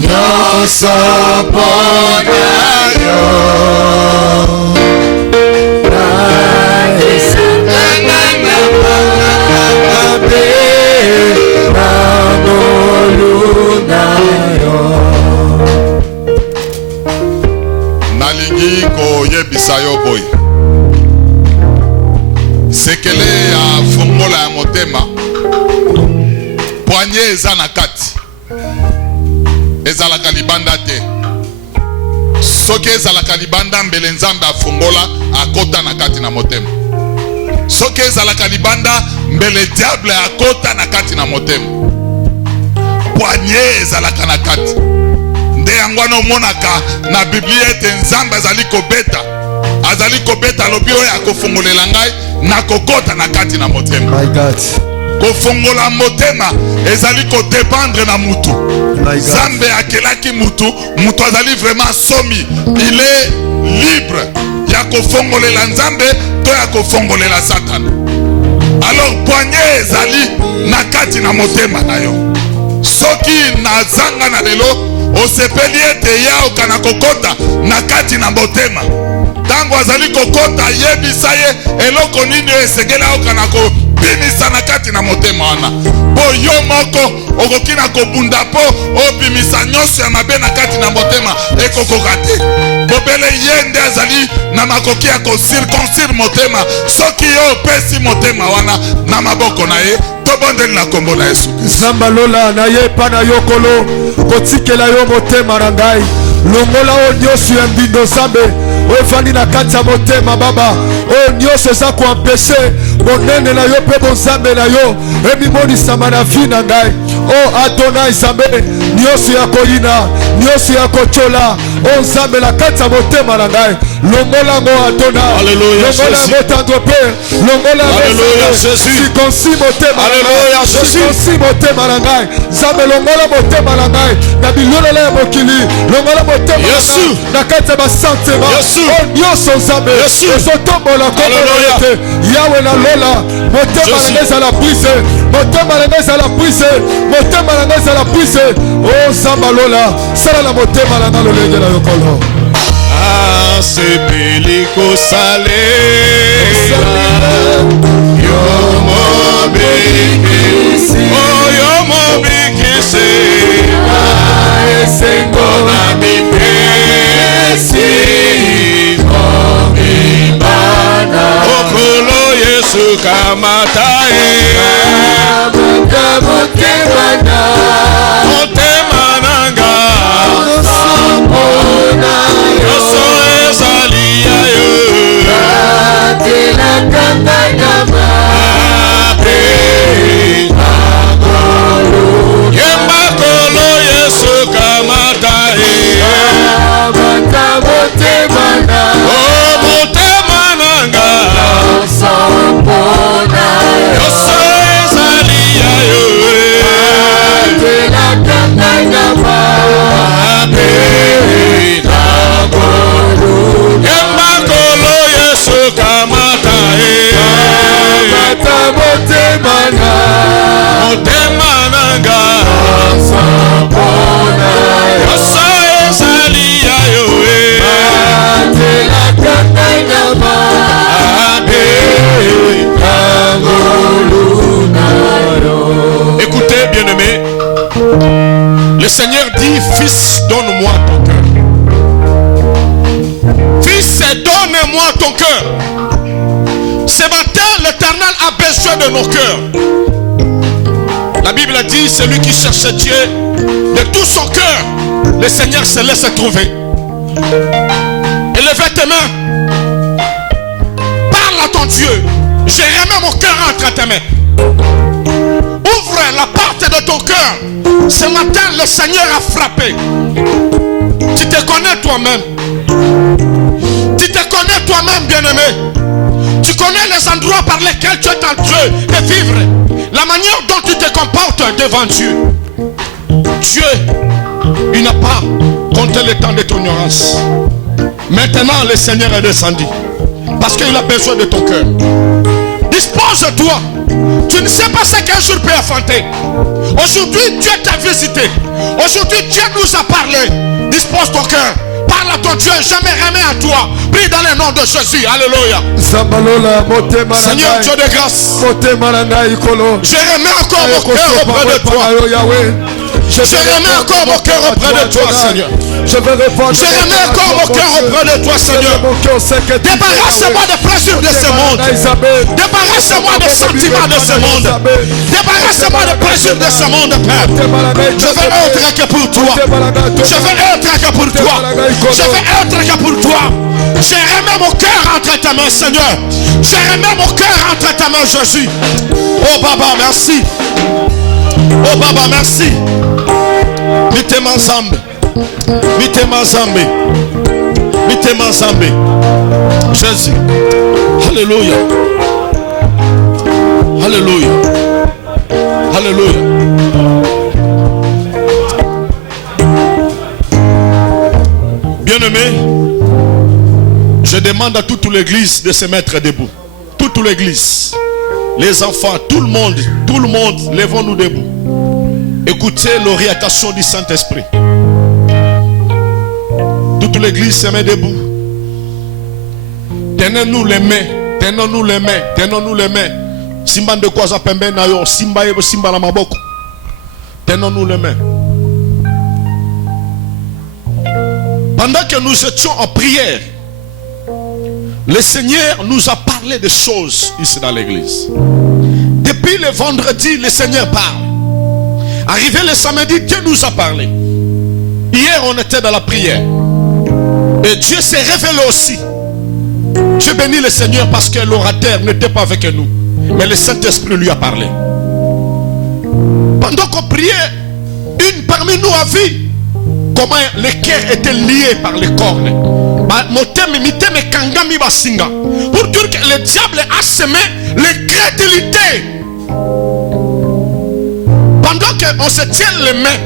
nyonso mpona yo naesangana mabe namoluna yo. Nalingi koyebisa yo boy. Sekele ya fungola ya motema poignée eza na kati ezalaka libanda te. Soki ezalaka libanda mbele nzambe afungola akota na kati na motema. Soki ezalaka libanda mbele diable akota na kati na motema. Poignée ezalaka na kati. Nde yango wana omonaka na Biblia ete nzambe azali kobeta. Azali kobeta lobi oyo akofungolela ngai na kokota na kati na motema. My God. Kofungola motema ezali ko dépendre na mutu. Zambe akelaki mutu, mutu azali vraiment somi. Il est libre ya kofungolela nzambe to ya kofungolela Satan. Alors poignée ezali na kati na motema na yo. Soki na zanga na lelo osepeli ete ya okana kokota na kati na motema. Tango azali kokota yebisa ye eloko nini esengela okana bimisa na kati na motema wana. Po yo moko okoki na kobunda po obimisa nyonso ya mabe na kati na motema ekokoka te. Bobele ye nde azali na makoki ya kocirconcire motema soki yo opesi motema wana na maboko na ye. Tobondeli na kombo na Yesu Kristo. Zambalola na ye pa na yokolo kotikela yo motema na ngai. Longola o nyonso ya mbindo Nzambe efandi na kati ya motema Baba. O nyonso eza koampeshe monene na yo mpe bonzambe na yo emimonisama na vi na ngai. O Adonai Nzambe, nyonso ya koyina, nyonso ya kochola, o Nzambe na kati ya motema na ngai. Longola ngo Adonai. Alléluia, longola Jésus. ngo tendre Père. Longola ngo Alléluia, Nzambe. Jésus. Sikonsi motema na Alléluia, ngai. Jésus. Sikonsi motema na ngai. Nzambe longola motema na ngai. Na bilolola ya mokili. Longola motema na Yesu. ngai. Na kati ya basantema. Yesu. O nyonso Nzambe. Yesu. Ezotombola Alléluia. kombo te. Yawe na lola. Motema na Jésus. ngai ezala brise. Motema na ngai ezala brise. Motema na ngai ezala brise. O Nzambe lola. Sala na motema na ngai lolenge na yokolo. Asepeli kosale yo mobikisi, oh yo mobikisi, esengo na mipesi momibana okolo Yesu kamatae motema nanga yoso ezali ya yo yemba kolo Yesu kamatae oh motema nanga yoso ezali ya yo yemba kolo Yesu kamatae motema nanga yoso ezali ya yo écoutez bien-aimés, le Seigneur dit fils donne-moi ton cœur. Fils donne-moi ton cœur. Ce matin l'Éternel a besoin de nos cœurs. La Bible a dit celui qui cherche Dieu de tout son cœur, le Seigneur se laisse trouver. Élève tes mains, parle à ton Dieu. J'ai remis mon cœur entre tes mains. Ouvre la porte de ton cœur. Ce matin le Seigneur a frappé. Tu te connais toi-même. Tu te connais toi-même, bien-aimé. Tu connais les endroits par lesquels tu es en train de vivre. La manière dont tu te comportes devant Dieu. Dieu, il n'a pas compté le temps de ton ignorance. Maintenant, le Seigneur est descendu. Parce qu'il a besoin de ton cœur. Dispose-toi. Tu ne sais pas ce qu'un jour peut affronter. Aujourd'hui, Dieu t'a visité. Aujourd'hui, Dieu nous a parlé. Dispose ton cœur. Parle à ton Dieu, jamais remet à toi. Prie dans le nom de Jésus. Alléluia. Seigneur Dieu de grâce, je remets encore mon cœur auprès de toi. Je remets encore mon cœur auprès de toi, Seigneur. Je remets encore mon cœur auprès de toi, Seigneur. Débarrasse-moi des plaisirs de ce monde. Débarrasse-moi des sentiments de ce monde. Débarrasse-moi des plaisirs de ce monde, Père. Je veux être que pour toi. Je veux être que pour toi. Je veux être que pour toi. Je remets mon cœur entre ta main, Seigneur. Je remets mon cœur entre ta main, Jésus. Oh Baba, merci. Oh Baba, merci. Mitema Nzambe. Mitema Nzambe. Mitema Nzambe. Jésus. Alléluia. Alléluia. Alléluia. Bien-aimé, je demande à toute l'église de se mettre debout. Toute l'église. Les enfants, tout le monde, levons-nous debout. Écoutez l'orientation du Saint-Esprit. Toute l'église se met debout. Tenez-nous les mains, tenons-nous les mains, tenons-nous les mains. Simba de quoi ça pembe na yo, simba ebo simba la maboko. Tenons-nous les mains. Pendant que nous étions en prière, le Seigneur nous a parlé de choses ici dans l'église. Depuis le vendredi, le Seigneur parle. Arrivé le samedi, Dieu nous a parlé. Hier, on était dans la prière. Et Dieu s'est révélé aussi. Je bénis le Seigneur parce que l'orateur n'était pas avec nous. Mais le Saint-Esprit lui a parlé. Pendant qu'on priait, une parmi nous a vu comment le cœur était lié par les cornes. Pour dire que le diable a semé l'incrédulité. Pendant qu'on se tient les mains,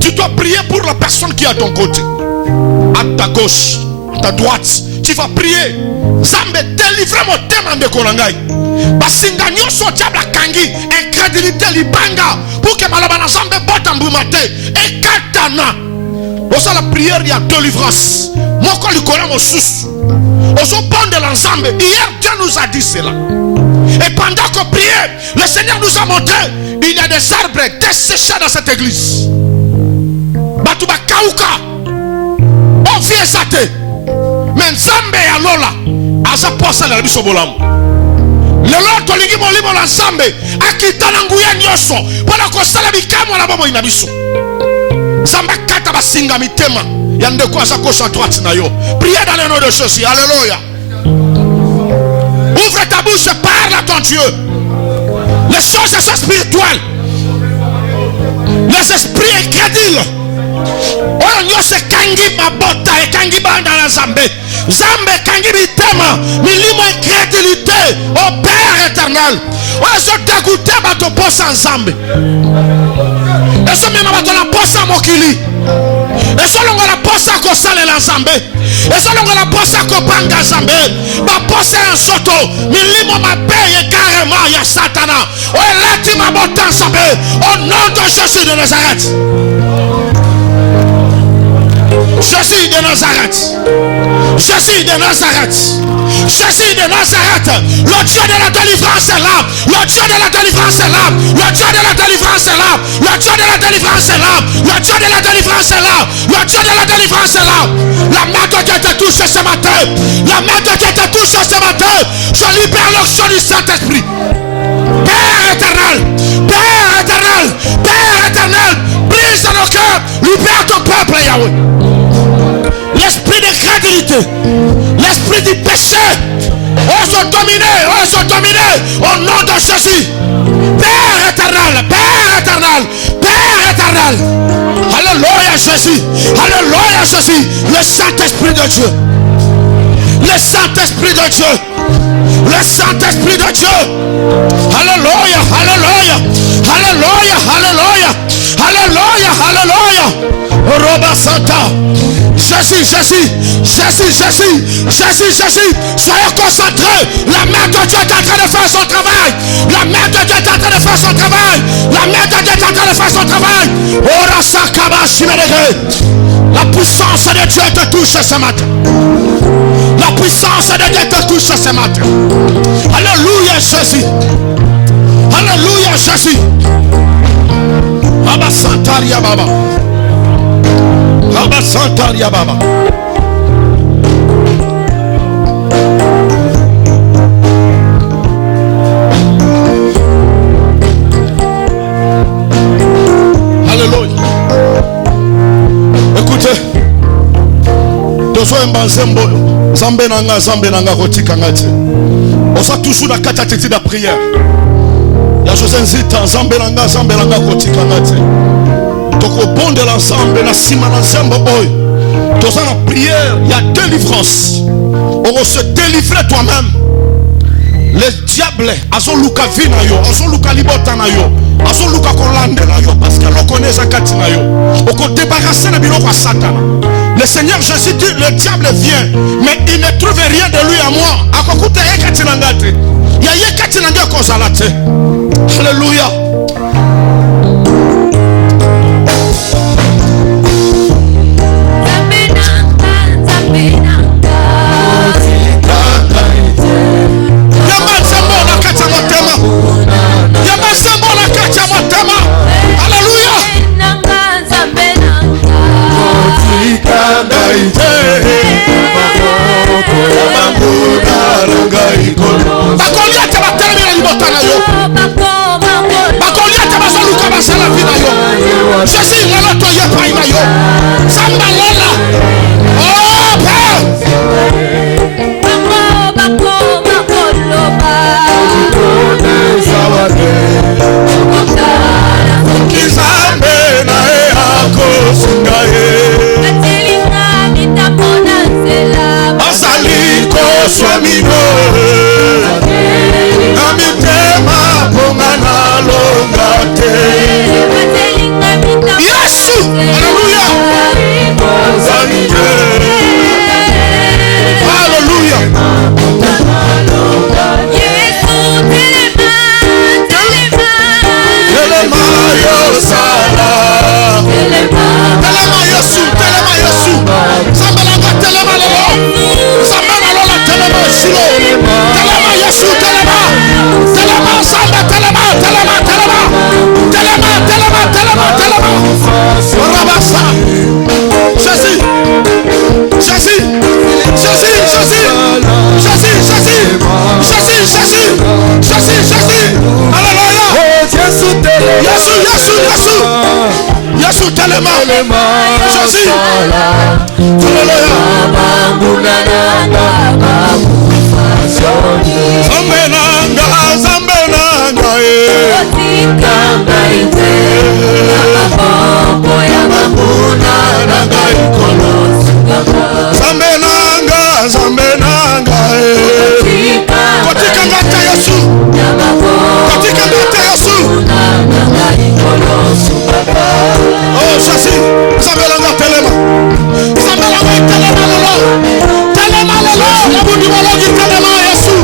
tu dois prier pour la personne qui est à ton côté, à ta gauche, à ta droite. Tu vas prier. Zambe délivre mon thème de Kolangai. Basinga nyoso diable kangi incrédulité libanga pour que malabana zambe botambumate et katana. Osa la prière il y a délivrance. Moko likola mo sous. Oso bon de l'ensemble. Hier Dieu nous a dit cela. Et pendant qu'on priait, le Seigneur nous a montré il y a des arbres desséchés dans cette église. Batuba kauka. On vient sate. Mais Zambe ya lola. Asa posa la biso bolam. Le Lord tolingi molimo la Zambe. Akitana nguya nyoso. Pona kosala bikamo na bobo inabiso. Zamba kata basinga mitema. Yande kwa sa gauche à droite na yo. Priez dans le nom de Jésus. Alléluia. Ouvre ta bouche et parle à ton Dieu. Les choses sont spirituelles. Les esprits incrédules. Oh nyo se kangi mabota et kangi banda la Zambe. Zambe kangi mitema. Milimo incrédulité. Au Père éternel. Oh se dégoûté bato posa en Zambe. Et ce même bato la posa mokili. Et ce longo la posa ko sale la Zambe. Et ce longo la posa ko banga Zambe. Ba posa en soto. Milimo mabe carrément ya Satana. Oh lati mabota Zambe. Au nom de Jésus de Nazareth. Jésus de Nazareth. Jésus de Nazareth. Jésus de Nazareth. Le Dieu de la délivrance est là. Le Dieu de la délivrance est là. Le Dieu de la délivrance est là. Le Dieu de la délivrance est là. Le Dieu de la délivrance est là. Le Dieu de la délivrance est là. La main de Dieu te touche ce matin. La main de Dieu te touche ce matin. Je libère l'onction du Saint-Esprit. Père éternel. Père éternel. Père éternel. Brise dans nos cœurs. Libère ton peuple, Yahweh. L'esprit de crédulité, l'esprit du péché, on se dominer, au nom de Jésus. Père éternel, Père éternel, Père éternel. Alléluia Jésus, Alléluia Jésus. Le Saint-Esprit de Dieu, le Saint-Esprit de Dieu, le Saint-Esprit de Dieu. Alléluia, Alléluia, Alléluia, Alléluia, Alléluia, Alléluia. Roba Santa. Jésus, Jésus, Jésus, Jésus, Jésus, Jésus. Soyez concentrés. La main de Dieu est en train de faire son travail. La main de Dieu est en train de faire son travail. La main de Dieu est en train de faire son travail. La puissance de Dieu te touche ce matin. La puissance de Dieu te touche ce matin. Alléluia Jésus. Alléluia Jésus. Baba Santaria Baba. Baba Santaria Baba. Alléluia. Écoutez. Tozo mbazembo zambe nanga kotika ngati. Osa toujours na kata tete da prière. Ya José Nzita zambe nanga kotika ngati. Toko bon de l'ensemble na sima na nzembo oy. Toza na prière, il y a délivrance. On va se délivrer toi-même. Le diable azo luka vina yo, azo luka libota na yo, azo luka kolande na yo parce que lo connaît zakati na yo. On ko débarrasser na biloko à Satan. Le Seigneur Jésus dit le diable vient mais il ne trouve rien de lui à moi. Akokuta yekati na ngate. Ya yekati na ngate ko zalate. Alléluia. ngai te mabuna na ngai kolo bakolia te batelemi na libota na yo bakolia te bazoluka basala vi na yo Jésus lelo toye pai na yo samba lela oh père Kizambe na eako sungaye Asali koswamigo Amitema ponga na longate Yesu Alléluia Alléluia Telema Yesu Sambalanga telema lelo Sambala lola telema shilo Telema Yesu telema Samba telema Rabasa Jésus Alléluia Yesu telema Jésus Alléluia Zambe nanga Zambe nanga Kotika ngata Yesu Oh Jésus Zambelanga telema lelo la bundi mologi telema Yesu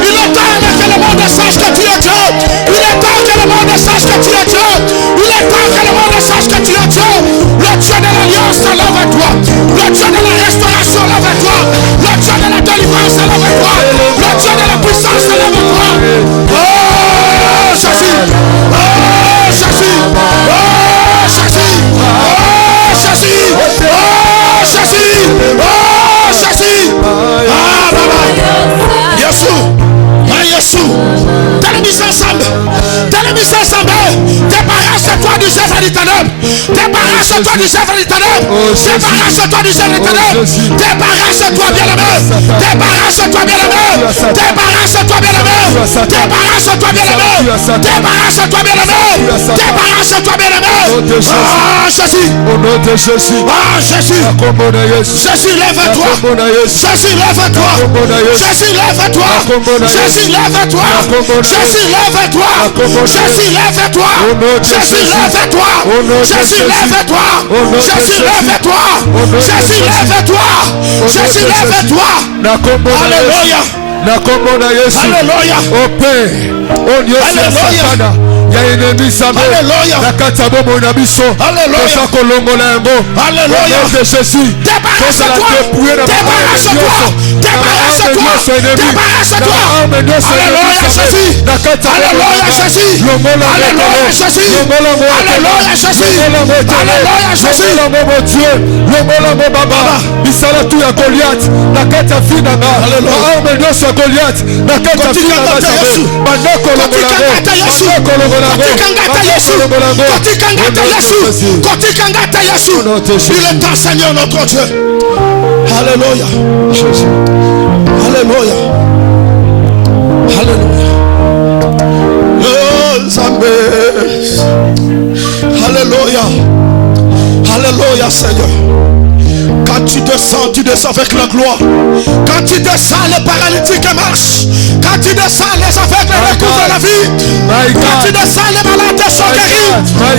il est temps que le monde sache que tu es Dieu il est temps que le monde sache que tu es Dieu il est temps que le monde sache que tu es Dieu le Dieu de l'alliance lève toi le Dieu de la restauration lève toi le Dieu de la délivrance lève toi le Dieu de la puissance lève toi oh Jésus Yesu débarrasse-toi du chef du ténèbre débarrasse-toi du chef du ténèbre débarrasse-toi du chef du ténèbre débarrasse-toi bien-aimé débarrasse-toi bien-aimé débarrasse-toi bien-aimé débarrasse-toi bien-aimé débarrasse-toi bien-aimé débarrasse-toi bien-aimé ah Jésus au nom de Jésus ah Jésus Jésus lève-toi Jésus lève-toi Jésus lève-toi Jésus lève-toi Jésus lève-toi Jésus lève-toi Jésus lève-toi Jésus lève-toi Jésus lève-toi Jésus lève-toi Jésus lève-toi Alléluia Alléluia au Père au Dieu Satana ya ennemi sambe na kati ya bomo na biso toza kolongola yango Alléluia de Jésus débarrasse-toi débarrasse-toi débarrasse-toi Alléluia Jésus Alléluia Jésus Alléluia Jésus Alléluia Jésus Alléluia Jésus mon Dieu longola mo baba bisala tu ya Goliath na kati ya fina nga arme nyonso ya Goliath na kati ya fina nga bandako longola Kotikangata Yesu. Il est temps, Seigneur notre Dieu. Alléluia. Alléluia. Alléluia. Oh, Zambé. Alléluia. Alléluia, Seigneur. Quand tu descends avec la gloire. Quand tu descends, les paralytiques marchent. Quand tu descends, les aveugles recouvrent la vie. Quand tu descends, les malades sont guéris.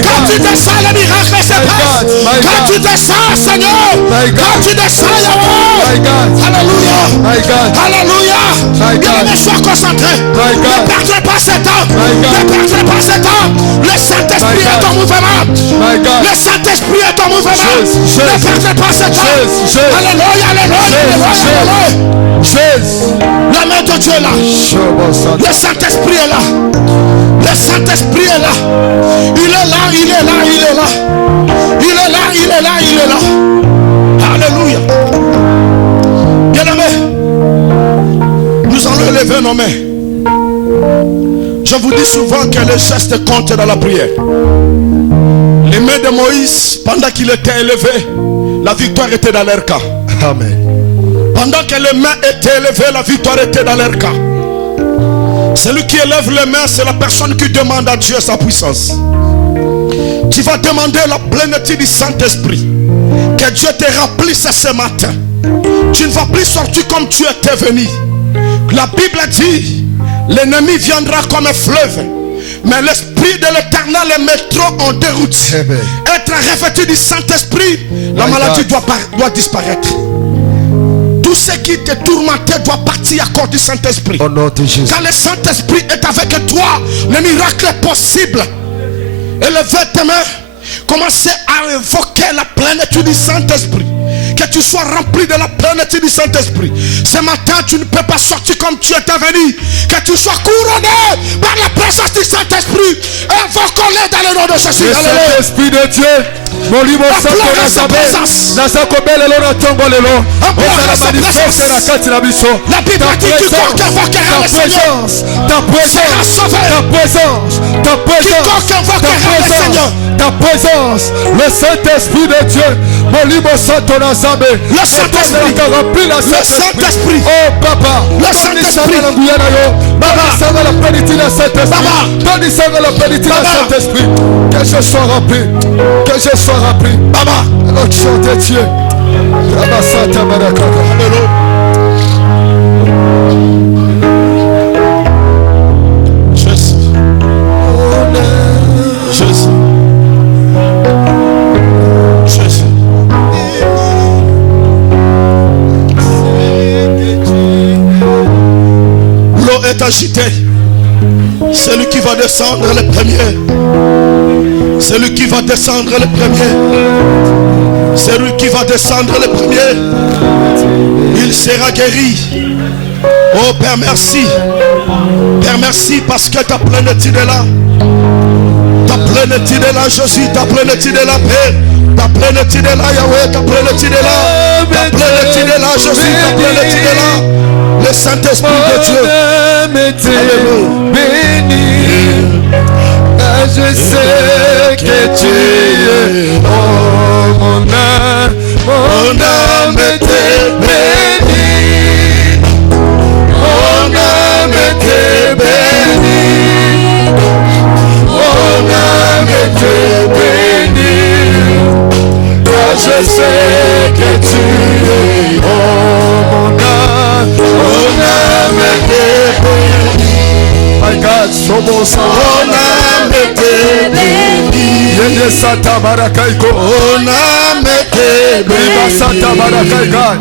Quand tu descends, les miracles se passent. Quand tu descends, Seigneur. Quand tu descends, Yahweh. Alléluia. Alléluia. Bien-aimé, sois concentré. Ne perdez pas ce temps. Ne perdez pas ce temps. Le Saint-Esprit est en mouvement. Le Saint-Esprit est en mouvement. Ne perdez pas ce temps. Alléluia, alléluia, alléluia. La main de Dieu est là. Le Saint-Esprit est là. Le Saint-Esprit est là. Il est là, il est là, il est là. Il est là, il est là, il est là. Alléluia. nommé. Je vous dis souvent que les gestes comptent dans la prière. Les mains de Moïse, pendant qu'il était élevé, la victoire était dans leur cas. Amen. Pendant que les mains étaient élevées, la victoire était dans leur cas. Celui qui élève les mains, c'est la personne qui demande à Dieu sa puissance. Tu vas demander la plénitude du Saint-Esprit. Que Dieu te remplisse ce matin. Tu ne vas plus sortir comme tu étais venu. La Bible dit, l'ennemi viendra comme un fleuve, mais l'Esprit de l'Éternel les mettra en déroute. Être revêtu du Saint-Esprit, la maladie doit disparaître. Tout ce qui te tourmentait doit partir à cause du Saint-Esprit. Quand le Saint-Esprit est avec toi, le miracle est possible. Élevez tes mains, commencez à invoquer la plénitude du Saint-Esprit. Que tu sois rempli de la plénitude du Saint-Esprit. Ce matin, tu ne peux pas sortir comme tu étais venu. Que tu sois couronné par la présence du Saint-Esprit. Invoquons-le dans le nom de Jésus. Le Saint-Esprit de Dieu. La Bible dit quiconque invoquera le Seigneur sera sauvé. Quiconque invoquera le Seigneur. Ta présence, le Saint-Esprit de Dieu. Le Saint-Esprit. Oh Papa. Le Saint-Esprit. La plénitude de Saint-Esprit. Que je sois rempli. Que je sois rempli. Baba. L'action de Dieu. Jésus. Jésus. Jésus. L'eau est agitée. Celui qui va descendre le premier. Celui qui va descendre le premier. Celui qui va descendre le premier. Il sera guéri. Oh Père, merci. Père, merci parce que ta plénitude est là. Ta plénitude est là, Jésus. Ta plénitude est là, Père. Ta plénitude est là, Yahweh. Ta plénitude est là. Ta plénitude est là, Jésus. Ta plénitude est là. Le Saint-Esprit de Dieu. Je sais que tu es. Oh mon âme était bénie. Mon âme était bénie. Mon âme était bénie. Car je sais que tu es. Oh mon âme était bénie. My God, so bon sang. Mon âme était bénie. Yende Santa Barakaiko. Mon âme était bénie. Santa Barakaika.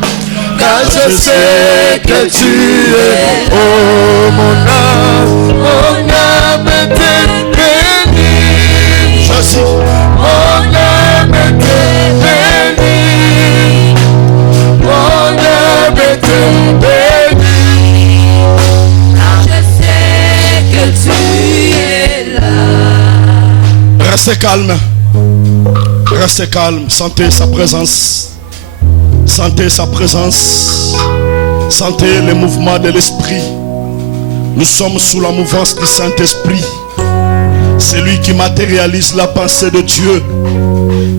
Car je sais que tu es. Oh mon âme était bénie. Jésus. Mon âme était bénie. Mon âme était bénie. Car je sais que tu es là. Restez calme. Restez calme. Sentez sa présence. Sentez sa présence. Sentez le mouvement de l'Esprit. Nous sommes sous la mouvance du Saint-Esprit. C'est lui qui matérialise la pensée de Dieu.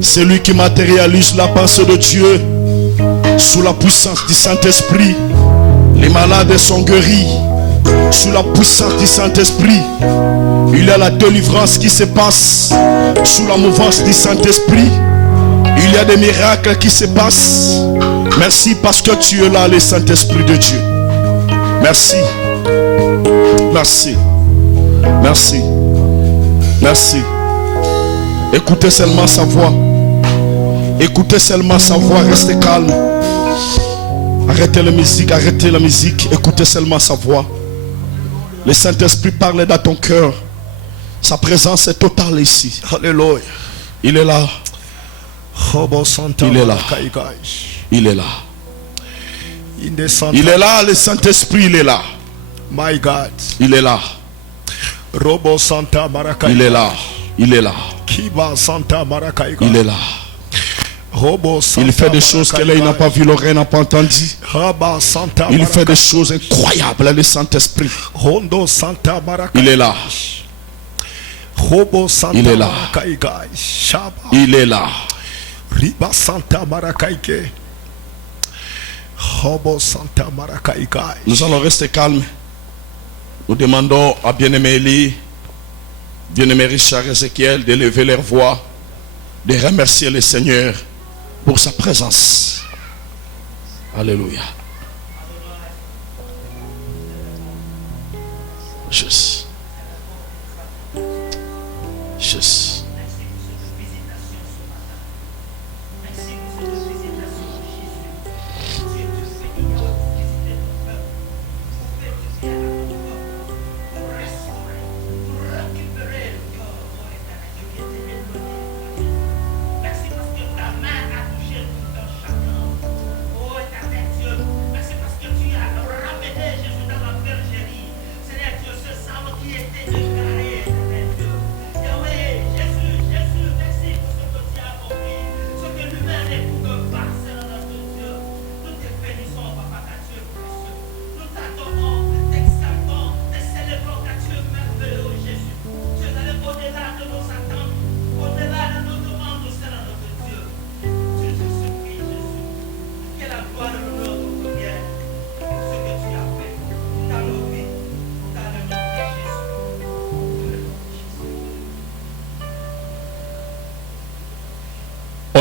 C'est lui qui matérialise la pensée de Dieu. Sous la puissance du Saint-Esprit, les malades sont guéris. Sous la puissance du Saint-Esprit, il y a la délivrance qui se passe. Sous la mouvance du Saint-Esprit, il y a des miracles qui se passent. Merci parce que tu es là, le Saint-Esprit de Dieu. Merci. Merci. Merci. Merci. Écoutez seulement sa voix. Écoutez seulement sa voix. Restez calme. Arrêtez la musique. Arrêtez la musique. Écoutez seulement sa voix. Le Saint-Esprit parle dans ton cœur. Sa présence est totale ici. Alléluia. Il est là. Il est là. Il est là. Il est là, le Saint-Esprit, il est là. My God. Il est là. Robo Santa Maracay. Il est là. Il est là. Kiba Santa Maracay. Il est là. Il fait des choses que l'œil n'a pas vu, l'oreille n'a pas entendu. Il fait des choses incroyables, le Saint-Esprit. Il est là. Il est là. Il est là. Nous allons rester calmes. Nous demandons à bien-aimé Élie, bien-aimé Richard Ezekiel de lever leur voix, de remercier le Seigneur pour sa présence. Alléluia. Jésus. Jésus.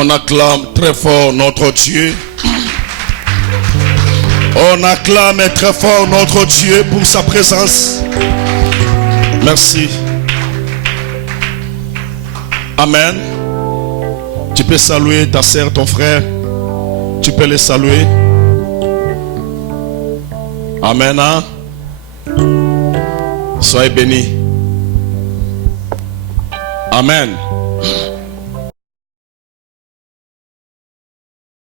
On acclame très fort notre Dieu. On acclame très fort notre Dieu pour sa présence. Merci. Amen. Tu peux saluer ta sœur, ton frère. Tu peux les saluer. Amen. Hein? Soyez bénis. Amen.